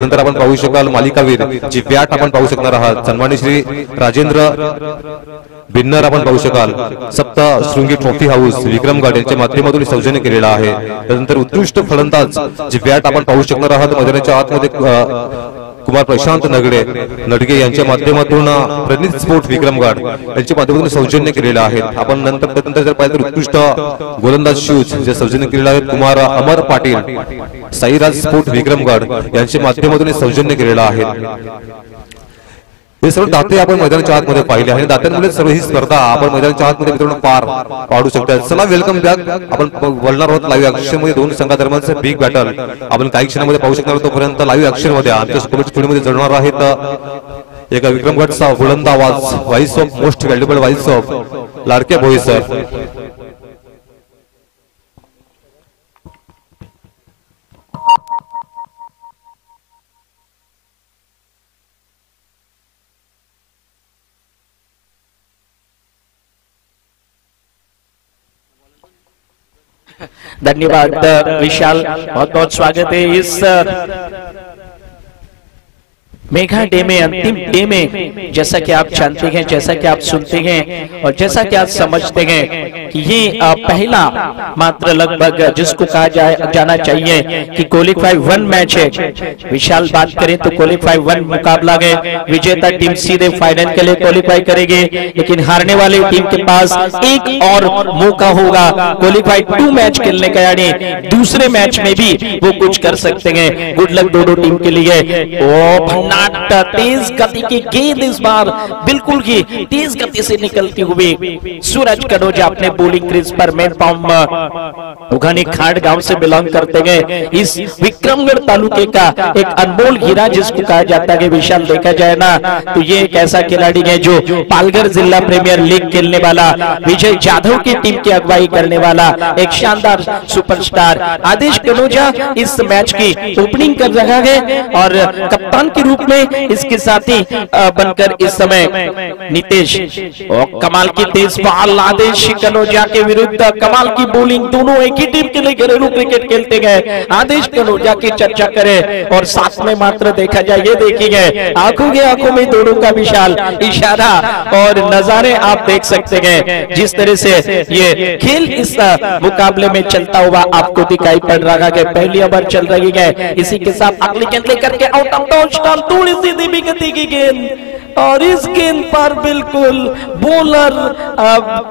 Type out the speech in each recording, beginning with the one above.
नंतर आपण पाहू शकाल मालिकावीर जी बॅट आपण पाहू शकणार आहात सन्माननीय श्री राजेंद्र बिन्नर आपण पाहू शकाल सप्तशृंगी ट्रॉफी हाऊस विक्रमगड यांच्या माध्यमातून सौजन्य केलेला आहे। त्यानंतर उत्कृष्ट फलंदाज जी बॅट आपण पाहू शकणार आहात मैदानाच्या आतमध्ये कुमार प्रशांत नडगे यांच्या माध्यमातून प्रणित स्पोर्ट विक्रमगड यांच्या माध्यमातून सौजन्य केलेला आहे। आपण नंतर जर पाहिलं तर उत्कृष्ट गोलंदाज शूज जे सौजन्य केलेला आहे कुमार अमर पाटील साईराज स्पोर्ट विक्रमगड यांच्या माध्यमातून सौजन्य केलेला आहे। हे सर्व दाते आपण मैदानाच्या आतमध्ये पाहिले आहे। दात्यांमुळे सर्व ही स्पर्धा आपण मैदानाच्या आतमध्ये मित्रांनो पार पाडू शकता। चला वेलकम बॅक आपण बोलणार आहोत लाईव्ह ऍक्शन मध्ये दोन संघादरम्यानचे बिग बॅटल आपण काही क्षणामध्ये पाहू शकणार तोपर्यंत लाईव्ह ऍक्शन मध्ये आमच्या स्टुडिओ मध्ये जोडणार आहेत एक विक्रमगडचा बुलंद आवाज voice of most valuable voice of लाडके भोई सर। धन्यवाद विशाल, बहुत बहुत स्वागत है इस मेगा डे में, अंतिम डे में। जैसा कि आप जानते हैं, जैसा कि आप सुनते हैं और जैसा कि आप समझते हैं कि ये पहला मात्र लगभग जिसको कहा जाना चाहिए कि क्वालीफाई 1 मैच है। विशाल बात करें तो क्वालीफाई 1 मुकाबला है, विजेता टीम सीधे फाइनल के लिए क्वालीफाई करेगी, लेकिन हारने वाली टीम के पास एक और मौका होगा क्वालीफाई 2 मैच खेलने का, यानी दूसरे मैच में भी वो कुछ कर सकते हैं। गुड लक दोनों टीम के लिए। ओ तेज गति की गेंद इस बार बिल्कुल ही तेज गति से निकलती हुई सूरज कनोजा अपने बॉलिंग क्रीज पर मेन फॉर्म उघानी खाड़ गांव से बिलोंग करते हैं। इस विक्रमगढ़ तालुके का एक अनमोल हीरा जिसको कहा जाता है विशाल, देखा जाए ना तो ये एक ऐसा खिलाड़ी है जो पालघर जिला प्रीमियर लीग खेलने वाला, विजय जाधव की टीम की अगुवाई करने वाला एक शानदार सुपरस्टार आदेश कनोजा इस मैच की ओपनिंग कर रहा है और कप्तान के रूप में इसके साथी बनकर इस समय नीतीश। और कमाल की तेज बॉल आदेश कनोजा के विरुद्ध, कमाल की बॉलिंग, दोनों एक ही टीम के लिए घरेलू क्रिकेट खेलते गए। आदेश कनोजा की चर्चा करें और साथ में मात्र देखा जाए, ये देखिए आंखों के आंखों में दोनों का विशाल इशारा और नजारे आप देख सकते हैं। जिस तरह से ये खेल इस मुकाबले में चलता हुआ आपको दिखाई पड़ रहा है। पहली ओवर चल रही है, इसी के साथ अगली गेंद लेकर के आउट ऑफ द थोड़ी सी धीमी गति की गेंद और इस गेंद पर बिल्कुल बॉलर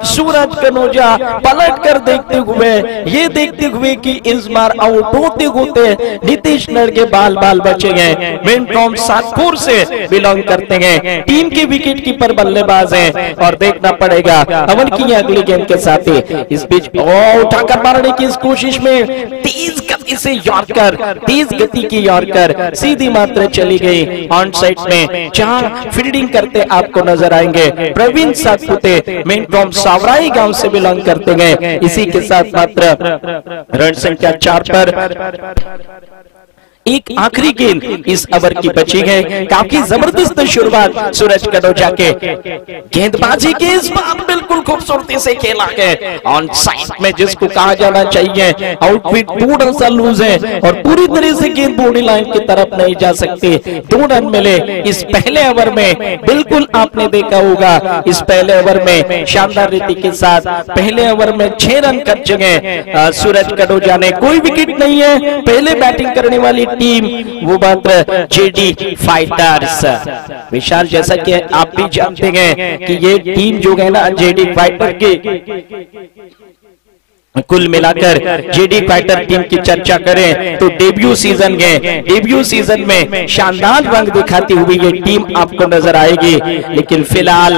सूरज कनोजा पलट कर देखते हुए, ये देखते हुए कि इस बार आउट होते होते नीतीश नड़गे बाल बचे हैं। मेन फ्रॉम सातपुर से बिलोंग करते हैं, टीम के विकेट कीपर बल्लेबाज हैं और देखना पड़ेगा अमन की अगली गेंद के साथ ही इस बीच उठाकर मारने की इस कोशिश में तेज गति से यॉर्कर, तेज गति की यॉर्कर सीधी मात्र चली गई ऑन साइड में। 4 फील्डिंग करते आपको नजर आएंगे। प्रवीण सातपुते मेन फ्रॉम सावराई गांव से बिलोंग करते हैं। इसी के साथ मात्र रन संख्या 4 पर एक आखिरी गेंद इस ओवर की बची है। काफी जबरदस्त शुरुआत सूरज कनोजा के गेंदबाजी के इस बार बिल्कुल खूबसूरती से खेला गया ऑन साइड में, जिसको कहा जाना चाहिए आउटफिट थोड़ा सा लूज है और पूरी तरह से गेंद बॉडी लाइन की तरफ नहीं जा सकती। 2 रन मिले इस पहले ओवर में। बिल्कुल आपने देखा होगा इस पहले ओवर में शानदार रीति के साथ पहले ओवर में 6 रन कर जगह सूरज कनोजा ने। कोई विकेट नहीं है, पहले बैटिंग करने वाली टीम वो मात्र जेडी फाइटर्स। विशाल, जैसा कि आप भी जानते हैं कि ये टीम जो है ना जेडी फाइटर की, कुल मिलाकर जेडी फाइटर टीम की चर्चा करें तो डेब्यू सीजन है, डेब्यू सीजन में शानदार रंग दिखाती हुई ये टीम आपको नजर आएगी। लेकिन फिलहाल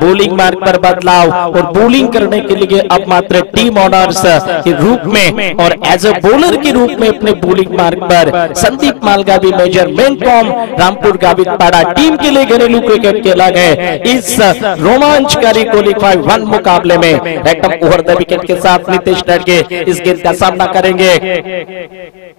बॉलिंग मार्ग पर बदलाव और बॉलिंग करने के लिए अब मात्र टीम ऑनर्स के रूप में और एज ए बॉलर के रूप में अपने बॉलिंग मार्ग पर Sandeep Malgavi major man from Rampur Gavitpada team के लिए घरेलू क्रिकेट खेला गया। इस रोमांचकारी क्वालीफाई 1 मुकाबले में रैकअप ओवर द विकेट के साथ स्टार्ट के इस गेंद का सामना करेंगे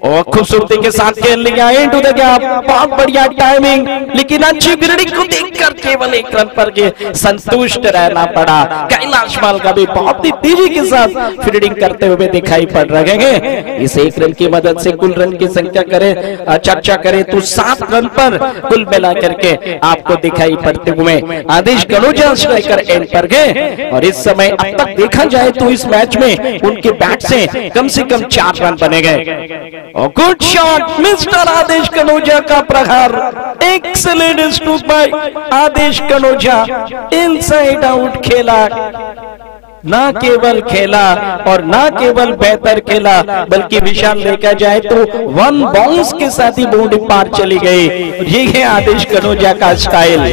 और खूबसूरती के साथ खेल लिया इनटू द गैप, बहुत बढ़िया टाइमिंग, लेकिन अच्छी फील्डिंग को देखकर केवल एक रन पर के संतुष्ट रहना पड़ा। कैलाश माल का भी बहुत ही तेजी के साथ फील्डिंग करते हुए दिखाई पड़ रहे हैं। इस एक रन की मदद से कुल रन की संख्या करें चर्चा करें तो 7 रन पर कुल मिला करके आपको दिखाई पड़ते हुए आदेश कनौजिया स्ट्राइकर एंड पर गए। और इस समय अब तक देखा जाए तो इस मैच में उनके बैट से कम 4 रन बने गए। और good shot mister Adesh Kanaujia का प्रहार, excellent stroke by Adesh Kanaujia, inside out खेला, ना केवल खेला और ना केवल बेहतर खेला बल्कि विशाल देखा जाए तो 1 बाउंस के साथ ही बाउंड्री पार चली गई। ये है आदेश कनौजिया का स्टाइल।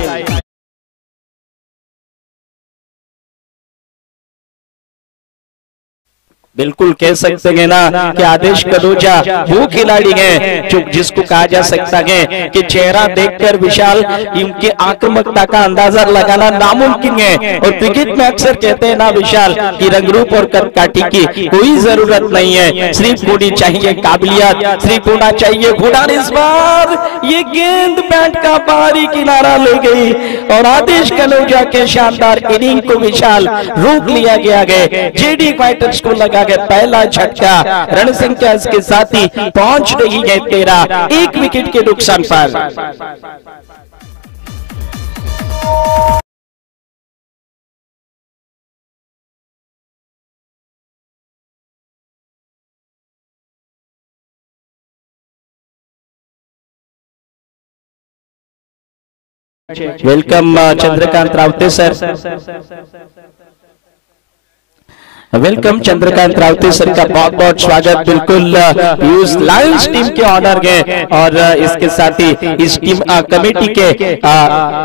बिल्कुल कह सकते हैं ना कि आदेश कनौजिया वो खिलाड़ी हैं जो जिसको कहा जा सकता है कि चेहरा देखकर विशाल इनके आक्रामकता का अंदाजा लगाना नामुमकिन है। और क्रिकेट में अक्सर कहते हैं ना विशाल कि रंग रूप और कदकाठी की कोई जरूरत नहीं है, सिर्फ होनी चाहिए काबिलियत, सिर्फ होना चाहिए घोड़ा। इस बार ये गेंद बैट का बाहरी किनारा ले गई और आदेश कनौजिया के शानदार इनिंग को विशाल रोक लिया गया है। जेडी फाइटर्स को लगा पहला झटका, रन संख्या इसके साथ ही पहुंच रही है 13, 1 विकेट के नुकसान पर। Welcome Chandrakant Rawate sir, welcome Chandrakant Rawate sir का बहुत बहुत स्वागत। बिल्कुल यूज लायंस टीम के ऑनर है और इसके साथ ही इस टीम कमेटी के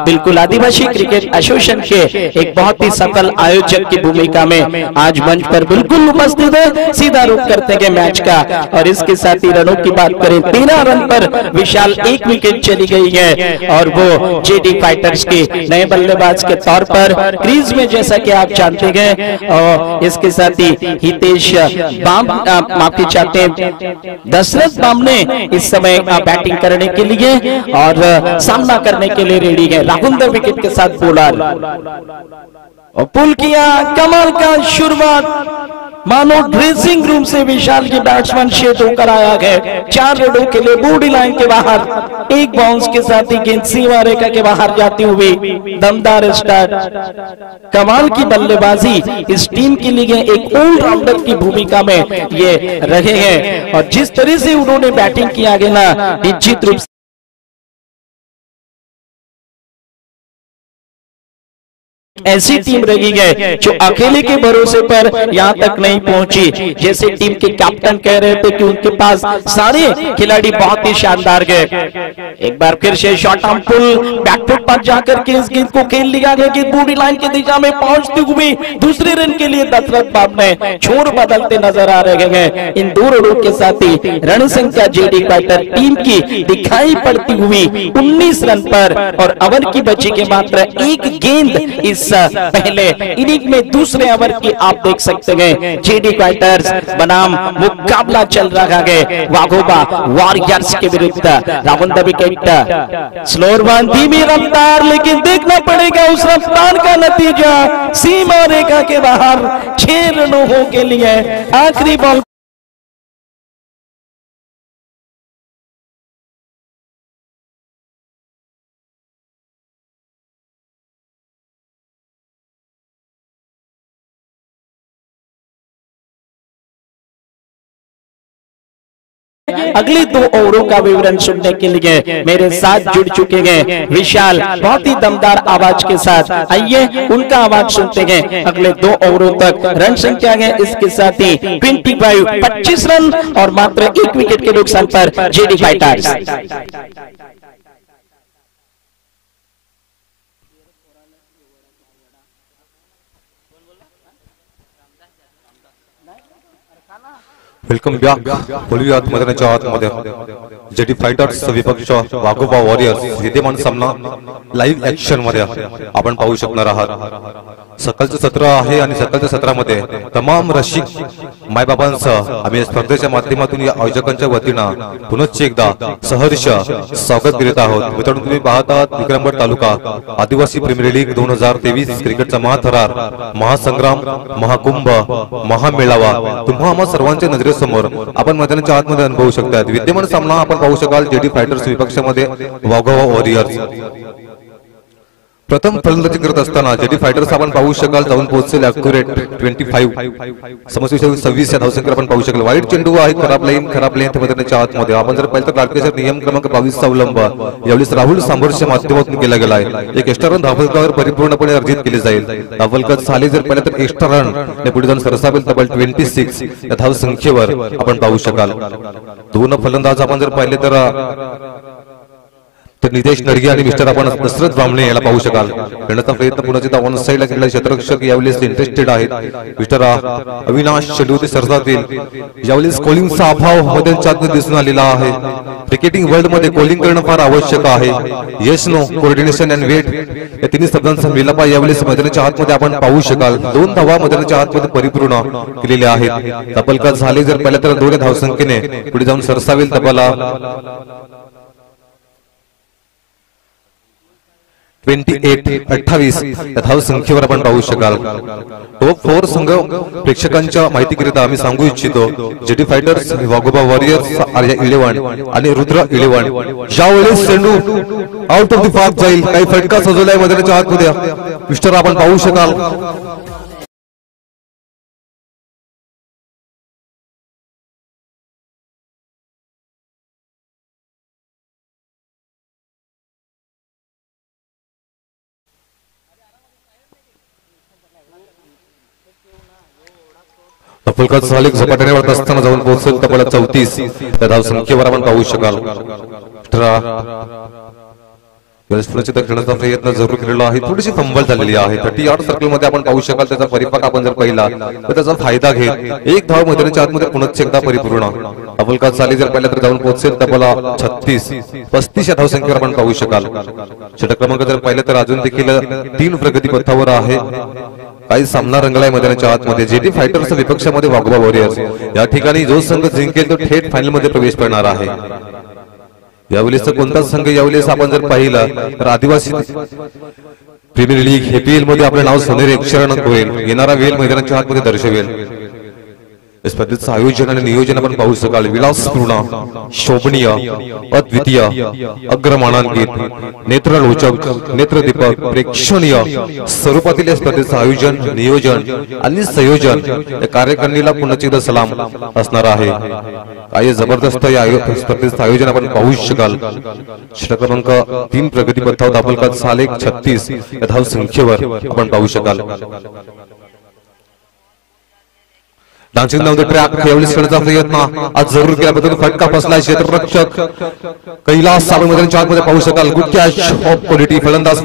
बिल्कुल आदिवासी क्रिकेट एसोसिएशन के एक बहुत ही सफल आयोजक की भूमिका में आज मंच पर बिल्कुल उपस्थित है। सीधा रुख करते हैं मैच का और इसके साथ ही रनों की बात करें 13 रन पर विशाल 1 विकेट चली गई है और वो जेडी फाइटर्स के नए बल्लेबाज के तौर पर क्रीज में जैसा कि आप जानते हैं। और इसके साथ ही हितेश बाम माफी चाहते हैं दशरथ बाम ने इस समय बैटिंग करने के लिए और सामना करने के लिए रेडी है। राहुल द विकेट के साथ बॉलर और पुल किया, कमाल का शुरुआत, मानो ड्रेसिंग रूम से विशाल की बैट्समैन शेट होकर आया है। 4 रनों के लिए बॉडी लाइन के बाहर, 1 बाउंस के साथ ही गेंद सीमा रेखा के बाहर जाती हुई दमदार स्टार्ट। कमाल की बल्लेबाजी इस टीम के लिए एक ऑलराउंडर की भूमिका में ये रहे हैं और जिस तरह से उन्होंने बैटिंग किया आगे ना निश्चित रूप ऐसी टीम रही है जो अकेले के भरोसे पर यहाँ तक नहीं पहुंची। जैसे टीम के कैप्टन कह रहे थे कि उनके पास सारे खिलाड़ी बहुत ही शानदार गए। एक बार फिर से शॉर्ट आर्म पुल बैकफुट पर जाकर के इस गेंद को खेल लिया गया कि बॉडी लाइन की दिशा में पहुंचती हुई दूसरे रन के लिए दशरथ बाब में छोर बदलते नजर आ रहे हैं। इन 2 रनों के साथ ही रन संख्या जेडी फाइटर टीम की दिखाई पड़ती हुई 19 रन पर और ओवर की बची के मात्र 1 गेंद इस पहले इनिंग में दूसरे ओवर की आप देख सकते हैं। जेडी फाइटर्स बनाम मुकाबला चल रहा है वाघोबा वॉरियर्स के विरुद्ध। Round the wicket, slower one, धीमी रफ्तार, लेकिन देखना पड़ेगा उस रफ्तार का नतीजा। सीमा रेखा के बाहर 6 रनों के लिए आखिरी बॉल अगली 2 ओवरों का विवरण सुनने के लिए मेरे साथ जुड़ चुके हैं विशाल बहुत ही दमदार आवाज के साथ। आइए उनका आवाज सुनते हैं। अगले 2 ओवरों तक रन संख्या है इसके साथ ही 25 रन और मात्र 1 विकेट के नुकसान पर जेडी फाइटर्स। वेलकम बॅक बोलूयात मैदानाच्या आतमध्ये। जेडी फायटर्स विपक्ष वाघोबा वॉरियर्स विद्यमान सामना लाईव्ह ऍक्शन मध्ये आपण पाहू शकणार आहात। सकाळचं सत्र आहे आणि सकाळच्या सत्रामध्ये तमाम रसिक मायबाबांसह आम्ही स्पर्धेच्या माध्यमातून या आयोजकांच्या वतीनं पुनश्च एकदा सहर्ष स्वागत करीत आहोत। मित्रांनो, तुम्ही पाहत आहात विक्रमगड तालुका आदिवासी प्रीमियर लीग 2023 क्रिकेटचा महाथरार, महासंग्राम, महाकुंभ, महामेळावा तुम्हा आम्हा सर्वांच्या नजरेसमोर आपण मैदानाच्या आतमध्ये अनुभवू शकतात। विद्यमान सामना आपण पाहू शकाल जेडी फायटर्स विपक्षामध्ये वाघोबा वॉरियर्स। प्रथम फलंदाजी करत असताना जेडी फायटर्स आपण पाहू शकाल जाऊन पोहोचेल अॅक्युरेट 25 समस्या 26 या धावसंख्येवर आपण पाहू शकाल। वाईट चेंडू आहे, खराब लेंथ मैदानाच्या आतमध्ये आपण जर पाहिलं तर लाडकेसर नियम क्रमांक 22 चा अवलंब यावेळी राहुल सांबरच्या माध्यमातून केला गेला आहे। एक एक्स्ट्रा रन धावफलकावर परिपूर्णपणे अर्जित केले जाईल। धावफलक झाले जर पाहिलं तर एक्स्ट्रा रन ने पुढे जाऊन सरसावेल तब्बल 26 या धावसंख्येवर आपण पाहू शकाल। दोन फलंदाज आपण जर पाहिले तर नितेश नडगे आणि मिस्टर आपण दशरथ बामणे याला पाहू शकाल। खेळण्याचा प्रयत्न पुन्हा एकदा ऑन साइडला केलेला क्षेत्ररक्षक यावेळेस इंटरेस्टेड आहेत। मिस्टर अविनाश चेंडू ते सरसातील यावेळेस कॉलिंगचा अभाव मैदानाच्या आत दिसून आलेला आहे। क्रिकेटिंग वर्ल्ड मध्ये कॉलिंग करणं फार आवश्यक आहे। Yes no coordination and wait या तिन्ही शब्दांचा मिलापा यावेळेस मैदानाच्या आतमध्ये आपण पाहू शकाल। 2 धावा मैदानाच्या आतमध्ये परिपूर्ण केलेल्या आहेत। तबलका झाले जर पहिल्या तर 2 धावसंख्येने पुढे जाऊन सरसावेल तबला 28 या धावसंख्येवर आपण पाहू शकाल। टॉप 4 संघ प्रेक्षकांच्या माहितीकरिता आम्ही सांगू इच्छितो JD fighters, Waghoba warriors, Arya 11 आणि रुद्र 11 ज्यावेळेस चेंडू आउट ऑफ द पार्क जाईल काही फटका सजवलाय मैदानाच्या आतमध्ये मिस्टर आपण पाहू शकाल। फलकात झाले झपाट्याने वाढत असताना जाऊन पोहोचेल तबला 34 त्या धावसंख्येवर आपण पाहू शकाल। खेळण्याचा प्रयत्न जरूर केलेला आहे, थोडीशी फंबल झालेली आहे। 38 सर्कल मध्ये आपण पाहू शकाल त्याचा परिपाक आपण जर पाहिला तर त्याचा फायदा घेत एक धाव मैदानाच्या आतमध्ये पुन्हा एकदा परिपूर्ण फलकात झाले जर पाहिलं तर जाऊन पोहोचेल तबला 36 या धावसंख्येवर आपण पाहू शकाल। षटक क्रमांक जर पाहिलं तर अजून देखील 3 प्रगती पथावर आहे। काही सामना रंगलाय मैदानाच्या आतमध्ये जेडी फायटर्स विपक्षामध्ये वाघोबा वॉरियर्स। या ठिकाणी जो संघ जिंकेल तो थेट फायनल मध्ये प्रवेश करणार आहे। यावेळेस कोणताच संघ यावेळेस आपण जर पाहिलं तर आदिवासी प्रीमियर लीग एपीएल मध्ये आपलं नाव सोनेरी अक्षरानं होईल, येणारा वेळ मैदानाच्या आतमध्ये दर्शवेल। स्पर्धेचं आयोजन आणि नियोजन आपण पाहू शकाल। विलासपूर्ण, शोभनीय, अद्वितीय, अग्रमानांकित, नेत्ररोचक, नेत्रदीपक, प्रेक्षणीय स्वरूपातील या स्पर्धेचं आयोजन, नियोजन आणि संयोजन या कार्यकारिणीला पुन्हा एकदा सलाम असणार आहे। काय जबरदस्त या स्पर्धेचं आयोजन आपण पाहू शकाल। षटक क्रमांक 3 प्रगती पथावर दाखल झाले 36 या धावसंख्येवर आपण पाहू शकाल। डान्सिंग नाव ट्रॅक यावेळी खेळण्याचा प्रयत्न आज जरूर केल्याबद्दल फटका फसलाय क्षेत्ररक्षक कैलास साबळे मैदानाच्या आतमध्ये पाहू शकाल। गुड कॅच ऑफ क्वालिटी फलंदाज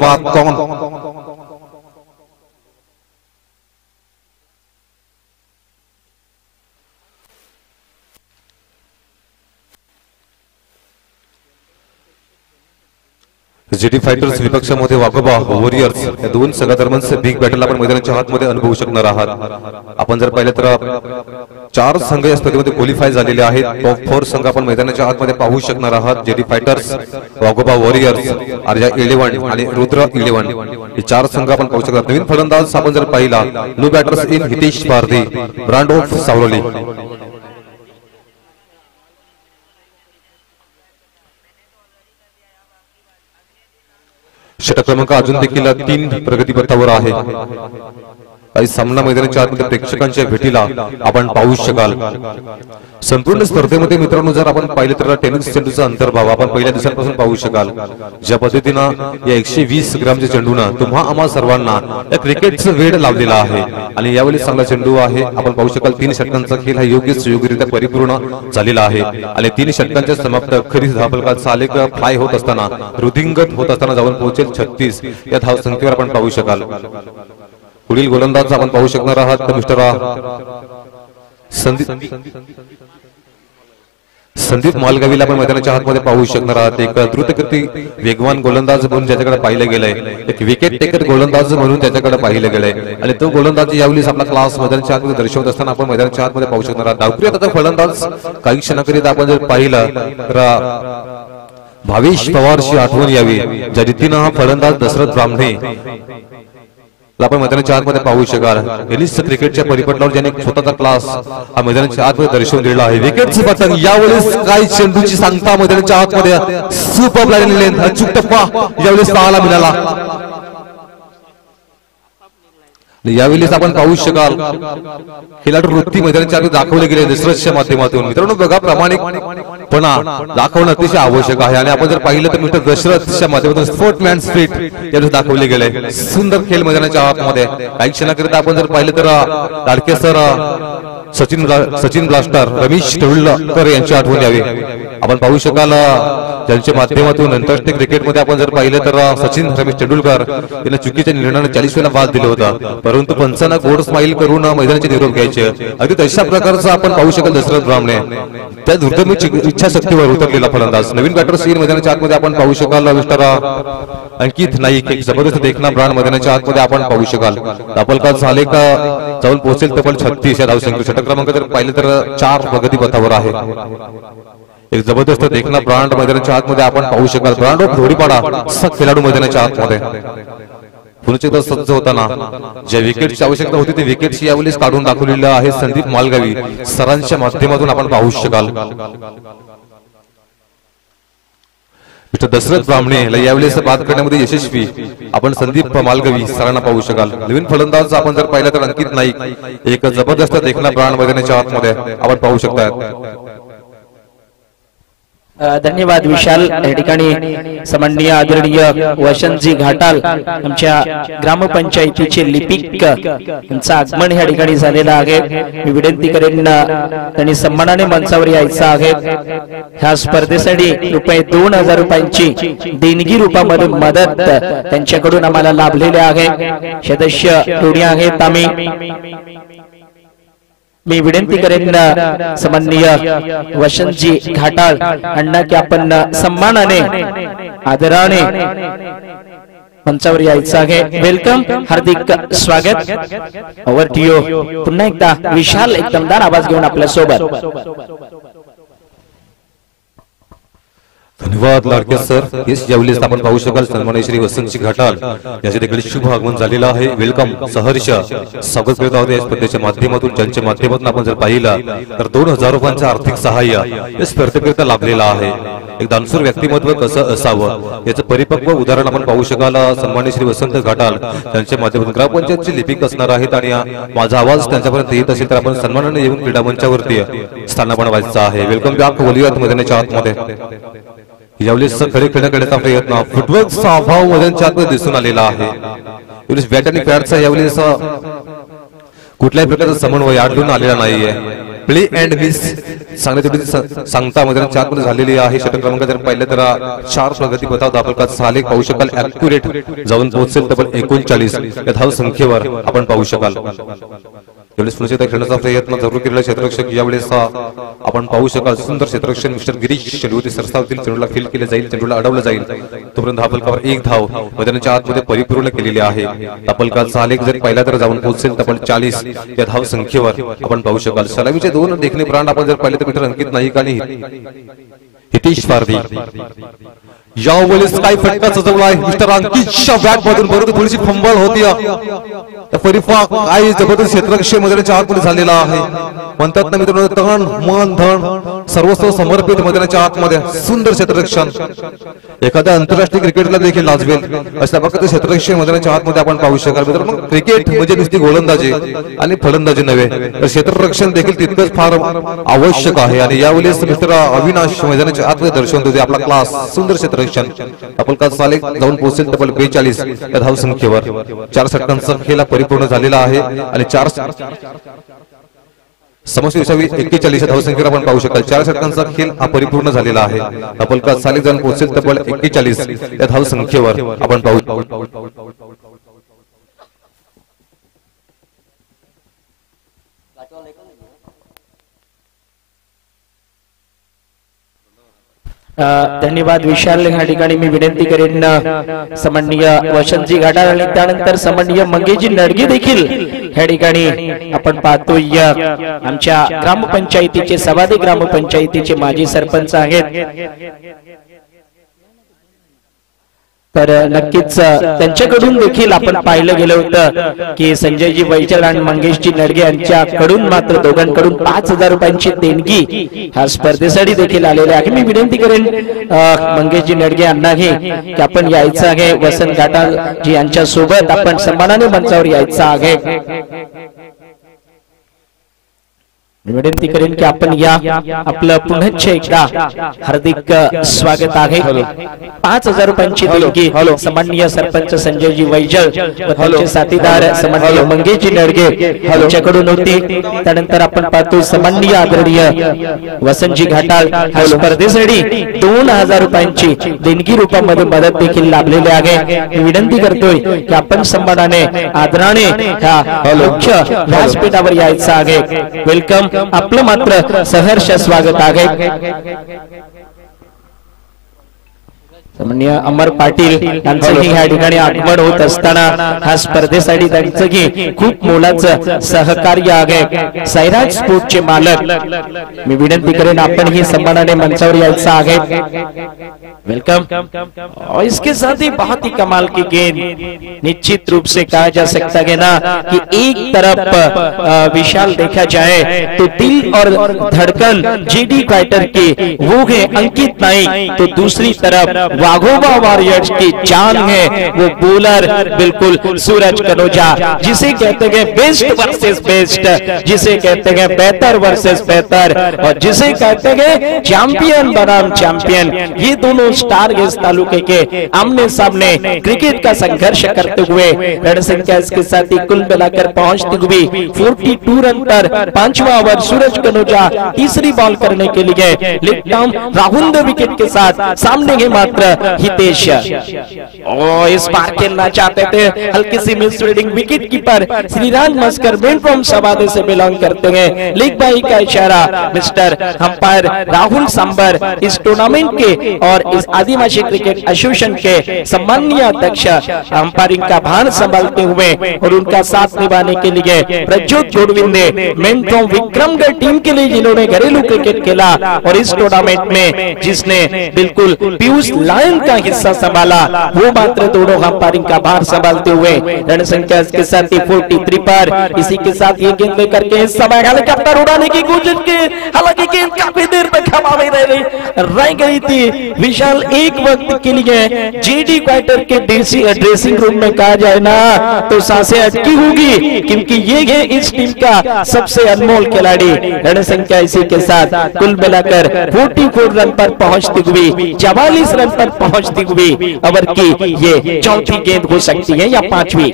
जेडी फायटर्स विपक्षामध्ये वाघोबा वॉरियर्स या 2 संघादरम्यानचे बिग बॅटल आपण मैदानाच्या आतमध्ये अनुभवू शकणार आहात। आपण जर पाहिलं तर 4 संघ या स्पर्धेमध्ये क्वालिफाय झालेले आहेत। टॉप 4 संघ आपण मैदानाच्या आतमध्ये पाहू शकणार आहात। JD fighters, Waghoba warriors, Arya 11 आणि रुद्र 11 हे 4 संघ आपण पाहू शकतात। नवीन फलंदाज आपण जर पाहिला new batters in Hitesh Pardhi, brand of Savli. षटक क्रमांक अजून देखील 3 प्रगती पथावर आहे। काही सामना मैदानाच्या आतमध्ये प्रेक्षकांच्या भेटीला आपण पाहू शकाल। संपूर्ण स्पर्धेमध्ये मित्रांनो जर आपण पाहिले तर टेनिस चेंडूचा अंतर्भाव आपण पहिल्या दिवसांपासून पाहू शकाल। ज्या पद्धतीनं या 120 ग्रामच्या चेंडूनं तुम्हा आम्हा सर्वांना या क्रिकेटचं वेड लावलेला आहे आणि यावेळी चांगला चेंडू आहे। आपण पाहू शकाल 3 षटकांचा खेळ हा योग्य सुयोग्यरित्या परिपूर्ण झालेला आहे आणि 3 षटकांच्या समाप्त अखेरीस धावफलकात सालेक फ्लाय होत असताना रुधिंगत होत असताना जाऊन पोहोचेल 36 या धावसंख्येवर आपण पाहू शकाल। पुढील गोलंदाज आपण पाहू शकणार आहात मिस्टर संदीप मालगावीला आपण मैदानाच्या आतमध्ये पाहू शकणार आहात. एक द्रुतगती वेगवान गोलंदाज म्हणून ज्याच्याकडे पाहिलं गेलंय, एक विकेट टेकर गोलंदाज म्हणून त्याच्याकडे पाहिलं गेलंय आणि तो गोलंदाज यावेळी आपला क्लास मैदानाच्या आतमध्ये दर्शवत असताना आपण मैदानाच्या आतमध्ये पाहू शकणार आहात. डावखुरी आता फलंदाज काही क्षणाकरिता आपण जर पाहिलं तर भावेश पवारची आठवण यावी, ज्या रीतीनं हा फलंदाज दशरथ ब्राह्मणे आपण मैदानाच्या आतमध्ये पाहू शकाल. टेनिस क्रिकेटच्या परिपटलावर ज्याने स्वतःचा क्लास हा मैदानाच्या आतमध्ये दर्शवून दिलेला आहे. विकेटचे पतंग यावेळेस काय चेंडूची सांगता मैदानाच्या आतमध्ये सुपर लाईन लेंथ अचूक टप्पा यावेळेस पाहायला मिळाला. यावेळेस आपण पाहू शकाल खेळाडू वृत्ती मैदानाच्या आत दाखवले गेले दशरथच्या माध्यमातून. मित्रांनो बघा, प्रामाणिकपणा दाखवणं अतिशय आवश्यक आहे आणि आपण जर पाहिलं तर मित्र दशरथच्या माध्यमातून स्पोर्टमॅन स्पिरिट यावेळेस दाखवले गेले. सुंदर खेळ मैदानाच्या आतमध्ये. काही क्षणाकरिता आपण जर पाहिलं तर लाडके सर सचिन ब्लास्टर रमेश तेंडुलकर यांची आठवण यावी. आपण पाहू शकाल ज्यांच्या माध्यमातून आंतरराष्ट्रीय क्रिकेटमध्ये आपण जर पाहिलं तर सचिन रमेश तेंडुलकर यांना चुकीच्या निर्णयाने 40 वेळा बाद दिलं होतं, परंतु पंचांना गोड स्माईल करून मैदानाचे निरोप घ्यायचे. अगदी तशा प्रकारचं आपण पाहू शकाल दशरथ ब्राह्मणे त्या दुर्दमी इच्छाशक्तीवर उतरलेला फलंदाज. नवीन बॅटर सीन मैदानाच्या आतमध्ये आपण पाहू शकाल मिस्टर अंकित नाईक, एक जबरदस्त देखना ब्रांड मैदानाच्या आतमध्ये आपण पाहू शकाल. दापलका झाले का जाऊन पोहोचेल तब्बल 36 या धावसंख्या. षटक क्रमांक जर पाहिलं तर 4 प्रगती पथावर आहे. एक जबरदस्त देखना ब्रांड मैदानाच्या आतमध्ये आपण पाहू शकाल. ब्रांड ऑफ धोडीपाडा खेळाडू मैदानाच्या आतमध्ये पुन्हा एकदा सज्ज होताना ज्या विकेटची आवश्यकता होती ते विकेटची यावेळेस काढून दाखवलेलं आहे संदीप मालगावी सरांच्या माध्यमातून आपण पाहू शकाल. मिस्टर दशरथ ब्राह्मणे यावेळेस बाद करण्यामध्ये यशस्वी आपण संदीप मालगावी सरांना पाहू शकाल. नवीन फलंदाज आपण जर पाहिलं तर अंकित नाईक, एक जबरदस्त देखना ब्रांड मैदानाच्या आतमध्ये आपण पाहू शकता. धन्यवाद विशाल. या ठिकाणी सन्माननीय आदरणीय वसंतजी घाटाल आमच्या ग्रामपंचायतीचे लिपिक यांचं आगमन या ठिकाणी झालेलं आहे. मी विनंती करेन त्यांनी सन्मानाने मंचावर यायचं आहे. ह्या स्पर्धेसाठी ₹2000 रुपयांची देणगी रूपामध्ये मदत त्यांच्याकडून आम्हाला लाभलेले आहे. सदस्य ऋणी आहेत आम्ही. मी विनंती करेन सन्माननीय वसंतजी घाटाळ अण्णा की आपण सन्मानाने आदराने मंचावर यायचं आहे. वेलकम, हार्दिक स्वागत. Over to you. पुन्हा एकदा विशाल एक दमदार आवाज घेऊन आपल्या सोबत. धन्यवाद लाडके सर. यावेळेस आपण पाहू शकाल सन्माननीय श्री वसंतजी घाटाल याचे देखील शुभ आगमन झालेलं आहे. वेलकम, सहर्ष स्वागत करत आहोत या स्पर्धेच्या माध्यमातून, ज्यांच्या माध्यमातून आपण जर पाहिलं तर 2000 रुपयांचं आर्थिक सहाय्य या स्पर्धेकरिता लाभलेलं आहे. एक दानशूर व्यक्तिमत्व कसं असावं याचं परिपक्व उदाहरण आपण पाहू शकाल सन्माननीय श्री वसंत घाटाल यांच्या माध्यमातून. ग्रामपंचायतचे लिपिक असणार आहेत आणि माझा आवाज त्यांच्यापर्यंत येत असेल तर आपण सन्मानाने येऊन क्रीडा मंचावरती स्थान बनवायचं आहे. वेलकम बॅक वलियात मैदानाच्या आतमध्ये. यावेळेस खडे खेळण्याचा प्रयत्न फुटवर्कचा अभाव मैदानाच्या आतमध्ये दिसून आलेला आहे. यावेळेस बॅट आणि पॅडचा यावेळेस कुठल्याही प्रकारचा समन्वय आढळून आलेला नाहीये. प्ले अँड मिस सांगता मैदानाच्या आतमध्ये झालेली आहे. षटक क्रमांक जर पाहिलं तर 4 प्रगती पथावर दाखल झाले पाहू शकाल. ऍक्युरेट जाऊन पोहोचेल तब्बल 39 या धाव संख्येवर आपण पाहू शकाल. यावेळेस पुन्हा खेळण्याचा प्रयत्न जरूर केलेला क्षेत्ररक्षक यावेळेस आपण पाहू शकाल. सुंदर क्षेत्ररक्षण मिस्टर गिरीश चेंडूवरती सरसावतील चेंडूला फील केले जाईल, चेंडूला अडवलं जाईल. तोपर्यंत धापलकावर 1 धाव मैदानाच्या आतमध्ये परिपूर्ण केलेली आहे. धापलकाचा आलेख जर पाहिला तर जाऊन पोहोचेल तब्बल 40 या धाव संख्येवर आपण पाहू शकाल. सलामीचे 2 देखणे ब्रांड आपण जर पाहिले तर मित्र अंकित नाईक आणि हितेश पारधी. यावेळेस काय फटका सजवलाय मिस्टर अंकितच्या बॅट मधून, बरोबर थोडीशी फंबल होती. परिफा काय जबरदस्त क्षेत्ररक्षण मैदानाच्या आतमध्ये झालेला आहे. म्हणतात ना मित्रांनो, तण मन धन सर्वस्व समर्पित मैदानाच्या आतमध्ये सुंदर क्षेत्ररक्षण एखाद्या आंतरराष्ट्रीय क्रिकेटला देखील लाजवेल अशा प्रकारचे क्षेत्ररक्षण मैदानाच्या आतमध्ये आपण पाहू शकाल. मित्रांनो, क्रिकेट म्हणजे नुसती गोलंदाजी आणि फलंदाजी नव्हे तर क्षेत्ररक्षण देखील तितकंच फार आवश्यक आहे. आणि यावेळेस मिस्टर अविनाश मैदानाच्या आतमध्ये दर्शवून देते आपला क्लास. सुंदर क्षेत्ररक्षण आपलका साले जाऊन पोहोचेल तब्बल 42 या धाव संख्येवर. 4 षटकांचा खेळ परिपूर्ण झालेला आहे आणि 4 समस्या 41 धावसंख्येवर आपण पाहू शकाल. 4 षटकांचा खेळ हा परिपूर्ण झालेला आहे. आपलका साले जाऊन पोहोचेल तब्बल 41 या धाव संख्येवर आपण पाहू. धन्यवाद विशाल ह्या ठिकाणी मी विनंती करेन सन्माननीय वसंतजी घाटाळ आणि त्यानंतर सन्माननीय मंगेशजी नडगे देखील ह्या ठिकाणी आपण पाहतोय आमच्या ग्रामपंचायतीचे सवादे ग्रामपंचायतीचे माजी सरपंच आहेत। तर नक्कीच त्यांच्याकडून देखील आपण पाहिलं गेलं होतं की संजयजी वैचल आणि मंगेशजी नडगे यांच्याकडून मात्र दोघांकडून 5,000 रुपयांची देणगी ह्या स्पर्धेसाठी देखील आलेली आहे। मी विनंती करेन मंगेशजी नडगे यांना की आपण यायचं आहे, वसंत घाटाळ जी यांच्या सोबत आपण सन्मानाने मंचावर यायचं आहे। विनंती करेन की आपण या आपलं पुनश्च एकदा हार्दिक स्वागत आहे। 5,000 रुपयांची देणगी सन्माननीय सरपंच संजयजी वैजल व त्यांचे साथीदार सन्माननीय मंगेशजी नडगे यांच्याकडून होती। त्यानंतर आपण पाहतो सन्माननीय आदरणीय वसंतजी घाटाळ ह्या स्पर्धेसाठी 2,000 रुपयांची देणगी रूपामध्ये मदत देखील लाभलेली आहे। मी विनंती करतोय की आपण सन्मानाने आदराने ह्या मुख्य व्यासपीठावर यायचं आहे। वेलकम, आपलं मात्र सहर्ष स्वागत आहे। सन्माननीय अमर पाटील यांचंही ह्या ठिकाणी आगमन होत असताना ह्या स्पर्धेसाठी त्यांचंही खूप मोलाचं सहकार्य आहे। सैराज स्पोर्टचे मालक, मी विनंती करेन आपण ही सन्मानाने मंचावर यायचं आहे। वेलकम। और इसके साथ ही बहुत ही कमाल की गेंद, निश्चित रूप से कहा जा सकता है ना कि एक तरफ विशाल देखा जाए तो दिल और धड़कन जेडी फाइटर की वो है अंकित नाइक, तो दूसरी तरफ वाघोबा वॉरियर्स की जान है वो बॉलर बिल्कुल सूरज कनोजा, जिसे कहते हैं बेस्ट वर्सेस बेस्ट, जिसे कहते हैं बेहतर वर्सेस बेहतर, और जिसे कहते हैं चैंपियन बनाम चैंपियन। ये दोनों स्टार इस तालुके के आमने सामने क्रिकेट का संघर्ष करते हुए रणसंख्या इसके साथ ही कुल मिलाकर पहुंचती हुई 42 रन पर 5वां ओवर सूरज कनोजा तीसरी बॉल करने के लिए लेग डाउन राहुल विकेट के साथ सामने है मात्र हितेश। और इस बार खेलना चाहते थे हल्की सी misreading, wicket keeper Shriraj Maskar man from Savade से बिलोंग करते हैं। लेग बाई का इशारा मिस्टर अंपायर राहुल सांबर इस टूर्नामेंट के और इस आदिवासी क्रिकेट एसोसिएशन के सम्माननीय अध्यक्ष अंपायरिंग का भार संभालते हुए और उनका साथ निभाने के लिए Prajyot Godvinde man from Vikramgarh team के लिए जिन्होंने घरेलू क्रिकेट खेला और इस टूर्नामेंट में जिसने बिल्कुल पीयूष लायन का हिस्सा संभाला, वो मात्र दोनों अंपायरिंग का भार संभालते हुए रणसंख्या के साथ ही 43 पर इसी के साथ ये गेंद लेकर के इस समय हेलीकॉप्टर उड़ाने की कोशिश की, हालांकि गेंद काफी देर तक हवा में रह गई थी। विशाल एक वक्त के लिए जेडी फाइटर के ड्रेसिंग रूम में कहा जाए ना तो सांसें अटकी होगी, क्योंकि ये है इस टीम का सबसे अनमोल खिलाड़ी। रणसंख्या इसी के साथ कुल मिलाकर 44 रन पर पहुंचती हुई 44 रन पर पहुंचती हुई ओवर की ये चौथी गेंद हो सकती है या 5वीं।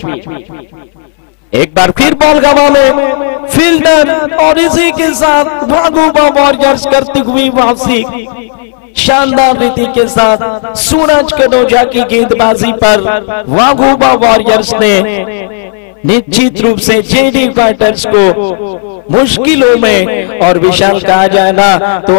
एक बार फिर बॉल गवा में फील्डर और इसी के साथ वाघोबा वॉरियर्स करती हुई वापसी शानदार रीति के साथ सूरज कनोजा की गेंदबाजी पर वाघोबा वॉरियर्स ने निश्चित रूप से जेडी फाइटर्स को मुश्किलों में और विशाल कहा जाए ना तो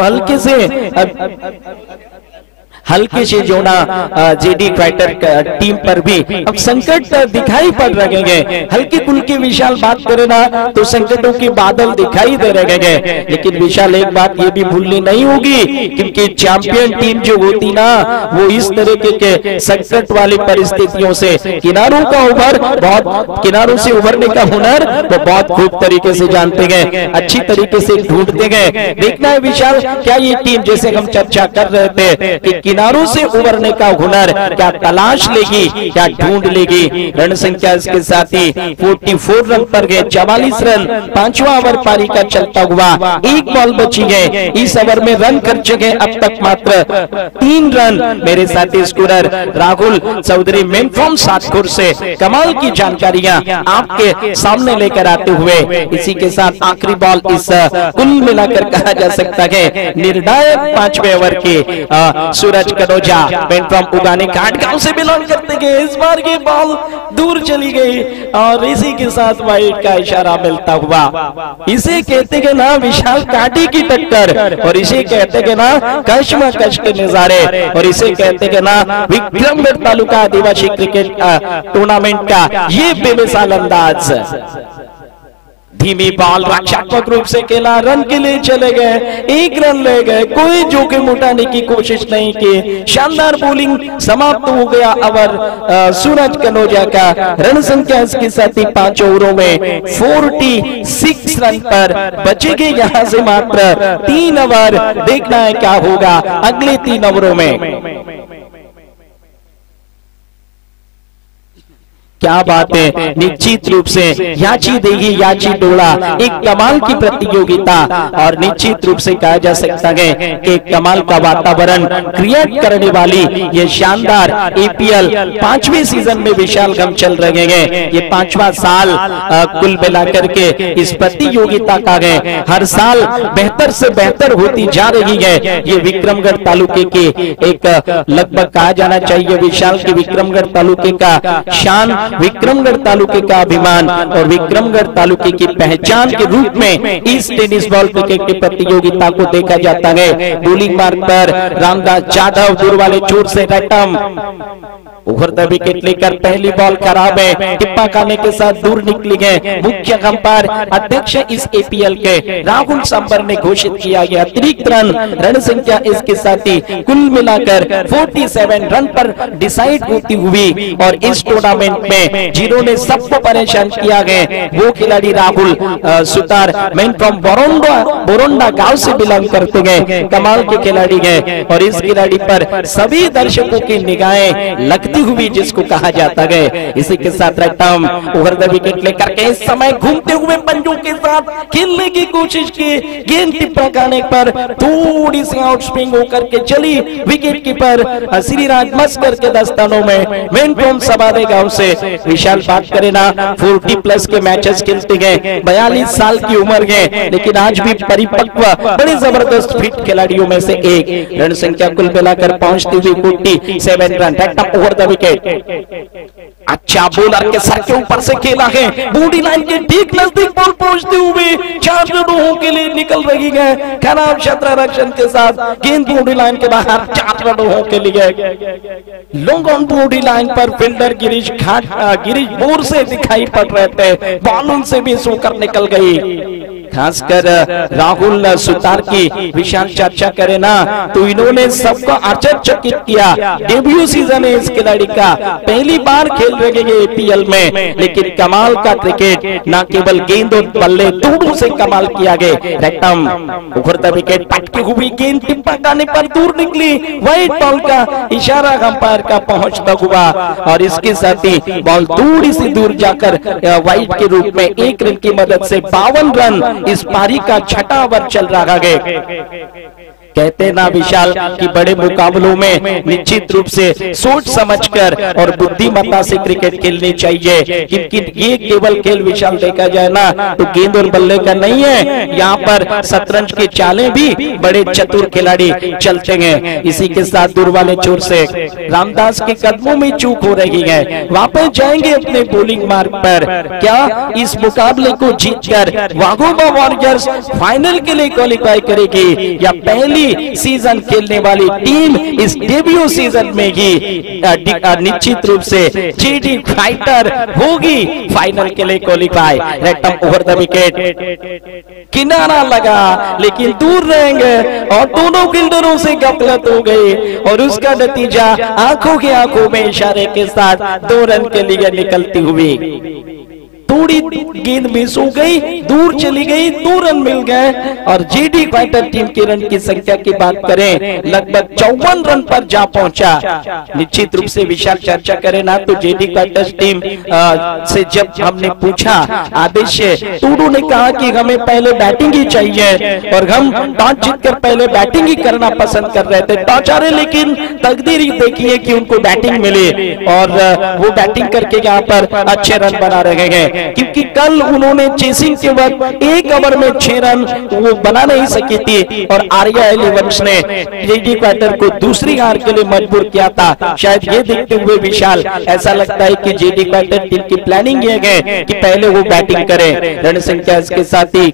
हल्के से जो ना जेडी फाइटर टीम पर भी अब संकट दिखाई पड़ रहे हैं। हल्की फुल्की विशाल बात करे ना तो संकटों के बादल दिखाई दे रहे हैं, लेकिन विशाल एक बात ये भी भूलनी नहीं होगी, क्योंकि चैंपियन टीम जो होती ना वो इस तरीके के संकट वाली परिस्थितियों से किनारों से उभरने का हुनर वो बहुत खूब तरीके से जानते हैं, अच्छी तरीके से ढूंढते हैं। देखना है विशाल क्या ये टीम, जैसे हम चर्चा कर रहे थे कि किनारों से उभरने का हुनर क्या तलाश लेगी, क्या ढूंढ लेगी। रणसंख्या इसके साथ ही 44 रन पर गए, 44 रन 5वां ओवर पारी का चलता हुआ, एक बॉल बची है। इस ओवर में रन खर्चे गए अब तक मात्र 3 रन। मेरे साथी scorer Rahul Chaudhary man from Satpur से कमाल की जानकारियां आपके सामने लेकर आते हुए इसी के साथ आखिरी बॉल इस कुल मिलाकर कहा जा सकता है निर्णायक 5वें ओवर के सूरज सूरज कनोजा मैन फ्रॉम उगाने काट गांव से बिलोंग करते गए। इस बार की बॉल दूर चली गई और इसी के साथ वाइड का इशारा मिलता हुआ। इसे कहते हैं ना विशाल कांटे की टक्कर, और इसे कहते हैं ना कश्मकश के नजारे, और इसे कहते हैं ना विक्रमगढ़ तालुका आदिवासी क्रिकेट टूर्नामेंट का ये बेमिसाल अंदाज। धीमी बॉल रक्षात्मक रूप से खेला, रन के लिए चले गए, 1 रन ले गए, कोई जोखिम उठाने की कोशिश नहीं की। शानदार बॉलिंग समाप्त हो गया ओवर सूरज कनोजा का। रन संख्या इसके साथ ही 5 ओवरों में 46 रन पर बचेंगे यहाँ से मात्र 3 ओवर। देखना है क्या होगा अगले 3 ओवरों में। क्या बात है, निश्चित रूप से याची देगी याची डोला, एक कमाल की प्रतियोगिता, और निश्चित रूप से कहा जा सकता है कि कमाल का वातावरण क्रिएट करने वाली ये शानदार एपीएल 5वें सीजन में विशाल गम चल रहे हैं। ये 5वां साल कुल मिलाकर के इस प्रतियोगिता का है। हर साल बेहतर से बेहतर होती जा रही है। ये विक्रमगढ़ तालुके के एक लगभग कहा जाना चाहिए विशाल के विक्रमगढ़ तालुके का शान, विक्रमगढ़ तालुके का अभिमान और विक्रमगढ़ तालुके की पहचान के रूप में इस टेनिस बॉल क्रिकेट की प्रतियोगिता को देखा जाता है। बॉलिंग मार्ग पर रामदास यादव दूर वाले चोट से रटम उभरता विकेट लेकर पहली बॉल खराब है, टिप्पा खाने के साथ दूर निकली है। मुख्य अंपायर अध्यक्ष इस एपीएल के राहुल सांबर ने घोषित किया गया अतिरिक्त रन संख्या इसके साथ ही कुल मिलाकर 47 रन पर डिसाइड होती हुई, और इस टूर्नामेंट में जिन्होंने सबको परेशान किया गया वो खिलाड़ी राहुल सुतार मैन फ्रॉम बोरोंडा गांव से बिलोंग करते गए। कमाल के खिलाड़ी है और इस खिलाड़ी पर सभी दर्शकों की निगाहें लगती हुई जिसको कहा जाता है। इसी के साथ रैटम ओवर द विकेट लेकर के इस समय घूमते हुए पंजों के साथ खेलने की कोशिश की, गेंद टिप्पा खाने पर थोड़ी सी आउट स्विंग होकर के चली। विकेट कीपर श्रीराज मस्कर के दस्तानों में मैन फ्रॉम सबादे गांव से विशाल बात करे ना 40+ के मैचेस खेलते गए, 42 साल की उम्र है, लेकिन आज भी परिपक्व बड़े जबरदस्त फिट खिलाड़ियों में से एक। रन संख्या कुल मिलाकर पहुंचती हुई 47 रन। रैटम ओवर द विकेट, अच्छा बॉलर के सर के ऊपर से खेला है, बॉडी लाइन के ठीक नजदीक बॉल पहुंचते हुए 4 रनों के लिए निकल रही है। खराब क्षेत्र रक्षण के साथ गेंद बॉडी लाइन के बाहर 4 रनों के लिए। लॉन्ग ऑन बॉडी लाइन पर फील्डर गिरीश बोर से दिखाई पड़ रहे थे, बॉल उनसे भी सोकर निकल गई। खासकर राहुल सुतार की विशाल चर्चा करे ना तो इन्होंने सबको आश्चर्यचकित किया। डेब्यू सीजन है इस खिलाड़ी का, पहली बार खेल रहे हैं एपीएल में, लेकिन कमाल का क्रिकेट न केवल गेंद और बल्ले दोनों से कमाल किया गया। रैटम उभरता विकेट पटकी हुई गेंद टिप्पा खाने पर दूर निकली, व्हाइट बॉल का इशारा अंपायर का पहुंचता हुआ, और इसके साथ ही बॉल थोड़ी सी दूर जाकर व्हाइट के रूप में 1 रन की मदद से 52 रन इस पारी का 6वां ओवर चल रहा है। कहते ना विशाल कि बड़े मुकाबलों में निश्चित रूप से सोच समझकर और बुद्धिमत्ता से क्रिकेट खेलनी चाहिए, क्योंकि ये केवल खेल विशाल देखा जाए ना तो गेंद और बल्ले का नहीं है, यहाँ पर शतरंज की चालें भी बड़े चतुर खिलाड़ी चलते हैं। इसी के साथ दूर वाले छोर से रामदास के कदमों में चूक हो रही है, वापस जाएंगे अपने बॉलिंग मार्ग पर। क्या इस मुकाबले को जीतकर वाघोबा वॉरियर्स फाइनल के लिए क्वालिफाई करेगी, या पहली सीजन खेलने वाली टीम इस डेब्यू सीजन में ही निश्चित रूप से जीडी फाइटर होगी फाइनल के लिए क्वालिफाई। रैटम ओवर द विकेट, किनारा लगा लेकिन दूर रहेंगे और दोनों फील्डरों से गफलत हो गई, और उसका नतीजा आंखों की आंखों में इशारे के साथ 2 रन के लिए निकलती हुई। थोड़ी गेंद मिस हो गई, दूर चली गई, 2 रन मिल गए। और जीडी फाइटर टीम के रन की संख्या की बात करें लगभग 54 रन पर जा पहुंचा। निश्चित रूप से विशाल चर्चा करें ना तो जीडी फाइटर टीम से जब हमने पूछा आदेश तो उन्होंने कहा कि हमें पहले बैटिंग ही चाहिए, और हम टॉस जीतकर पहले बैटिंग ही करना पसंद कर रहे थे। टॉस हारे लेकिन तकदीर ही देखिए कि उनको बैटिंग मिली, और वो बैटिंग करके यहाँ पर अच्छे रन बना रहे हैं। क्योंकि कल उन्होंने चेसिंग के वक्त 1 ओवर में 6 रन वो बना नहीं सकी थी और आर्या एलिवेंस ने जेडी क्वार्टर को दूसरी हार के लिए मजबूर किया था। शायद ये देखते हुए विशाल ऐसा लगता है कि जेडी क्वार्टर टीम की प्लानिंग ये है कि पहले वो बैटिंग करें। रण संख्या के साथ ही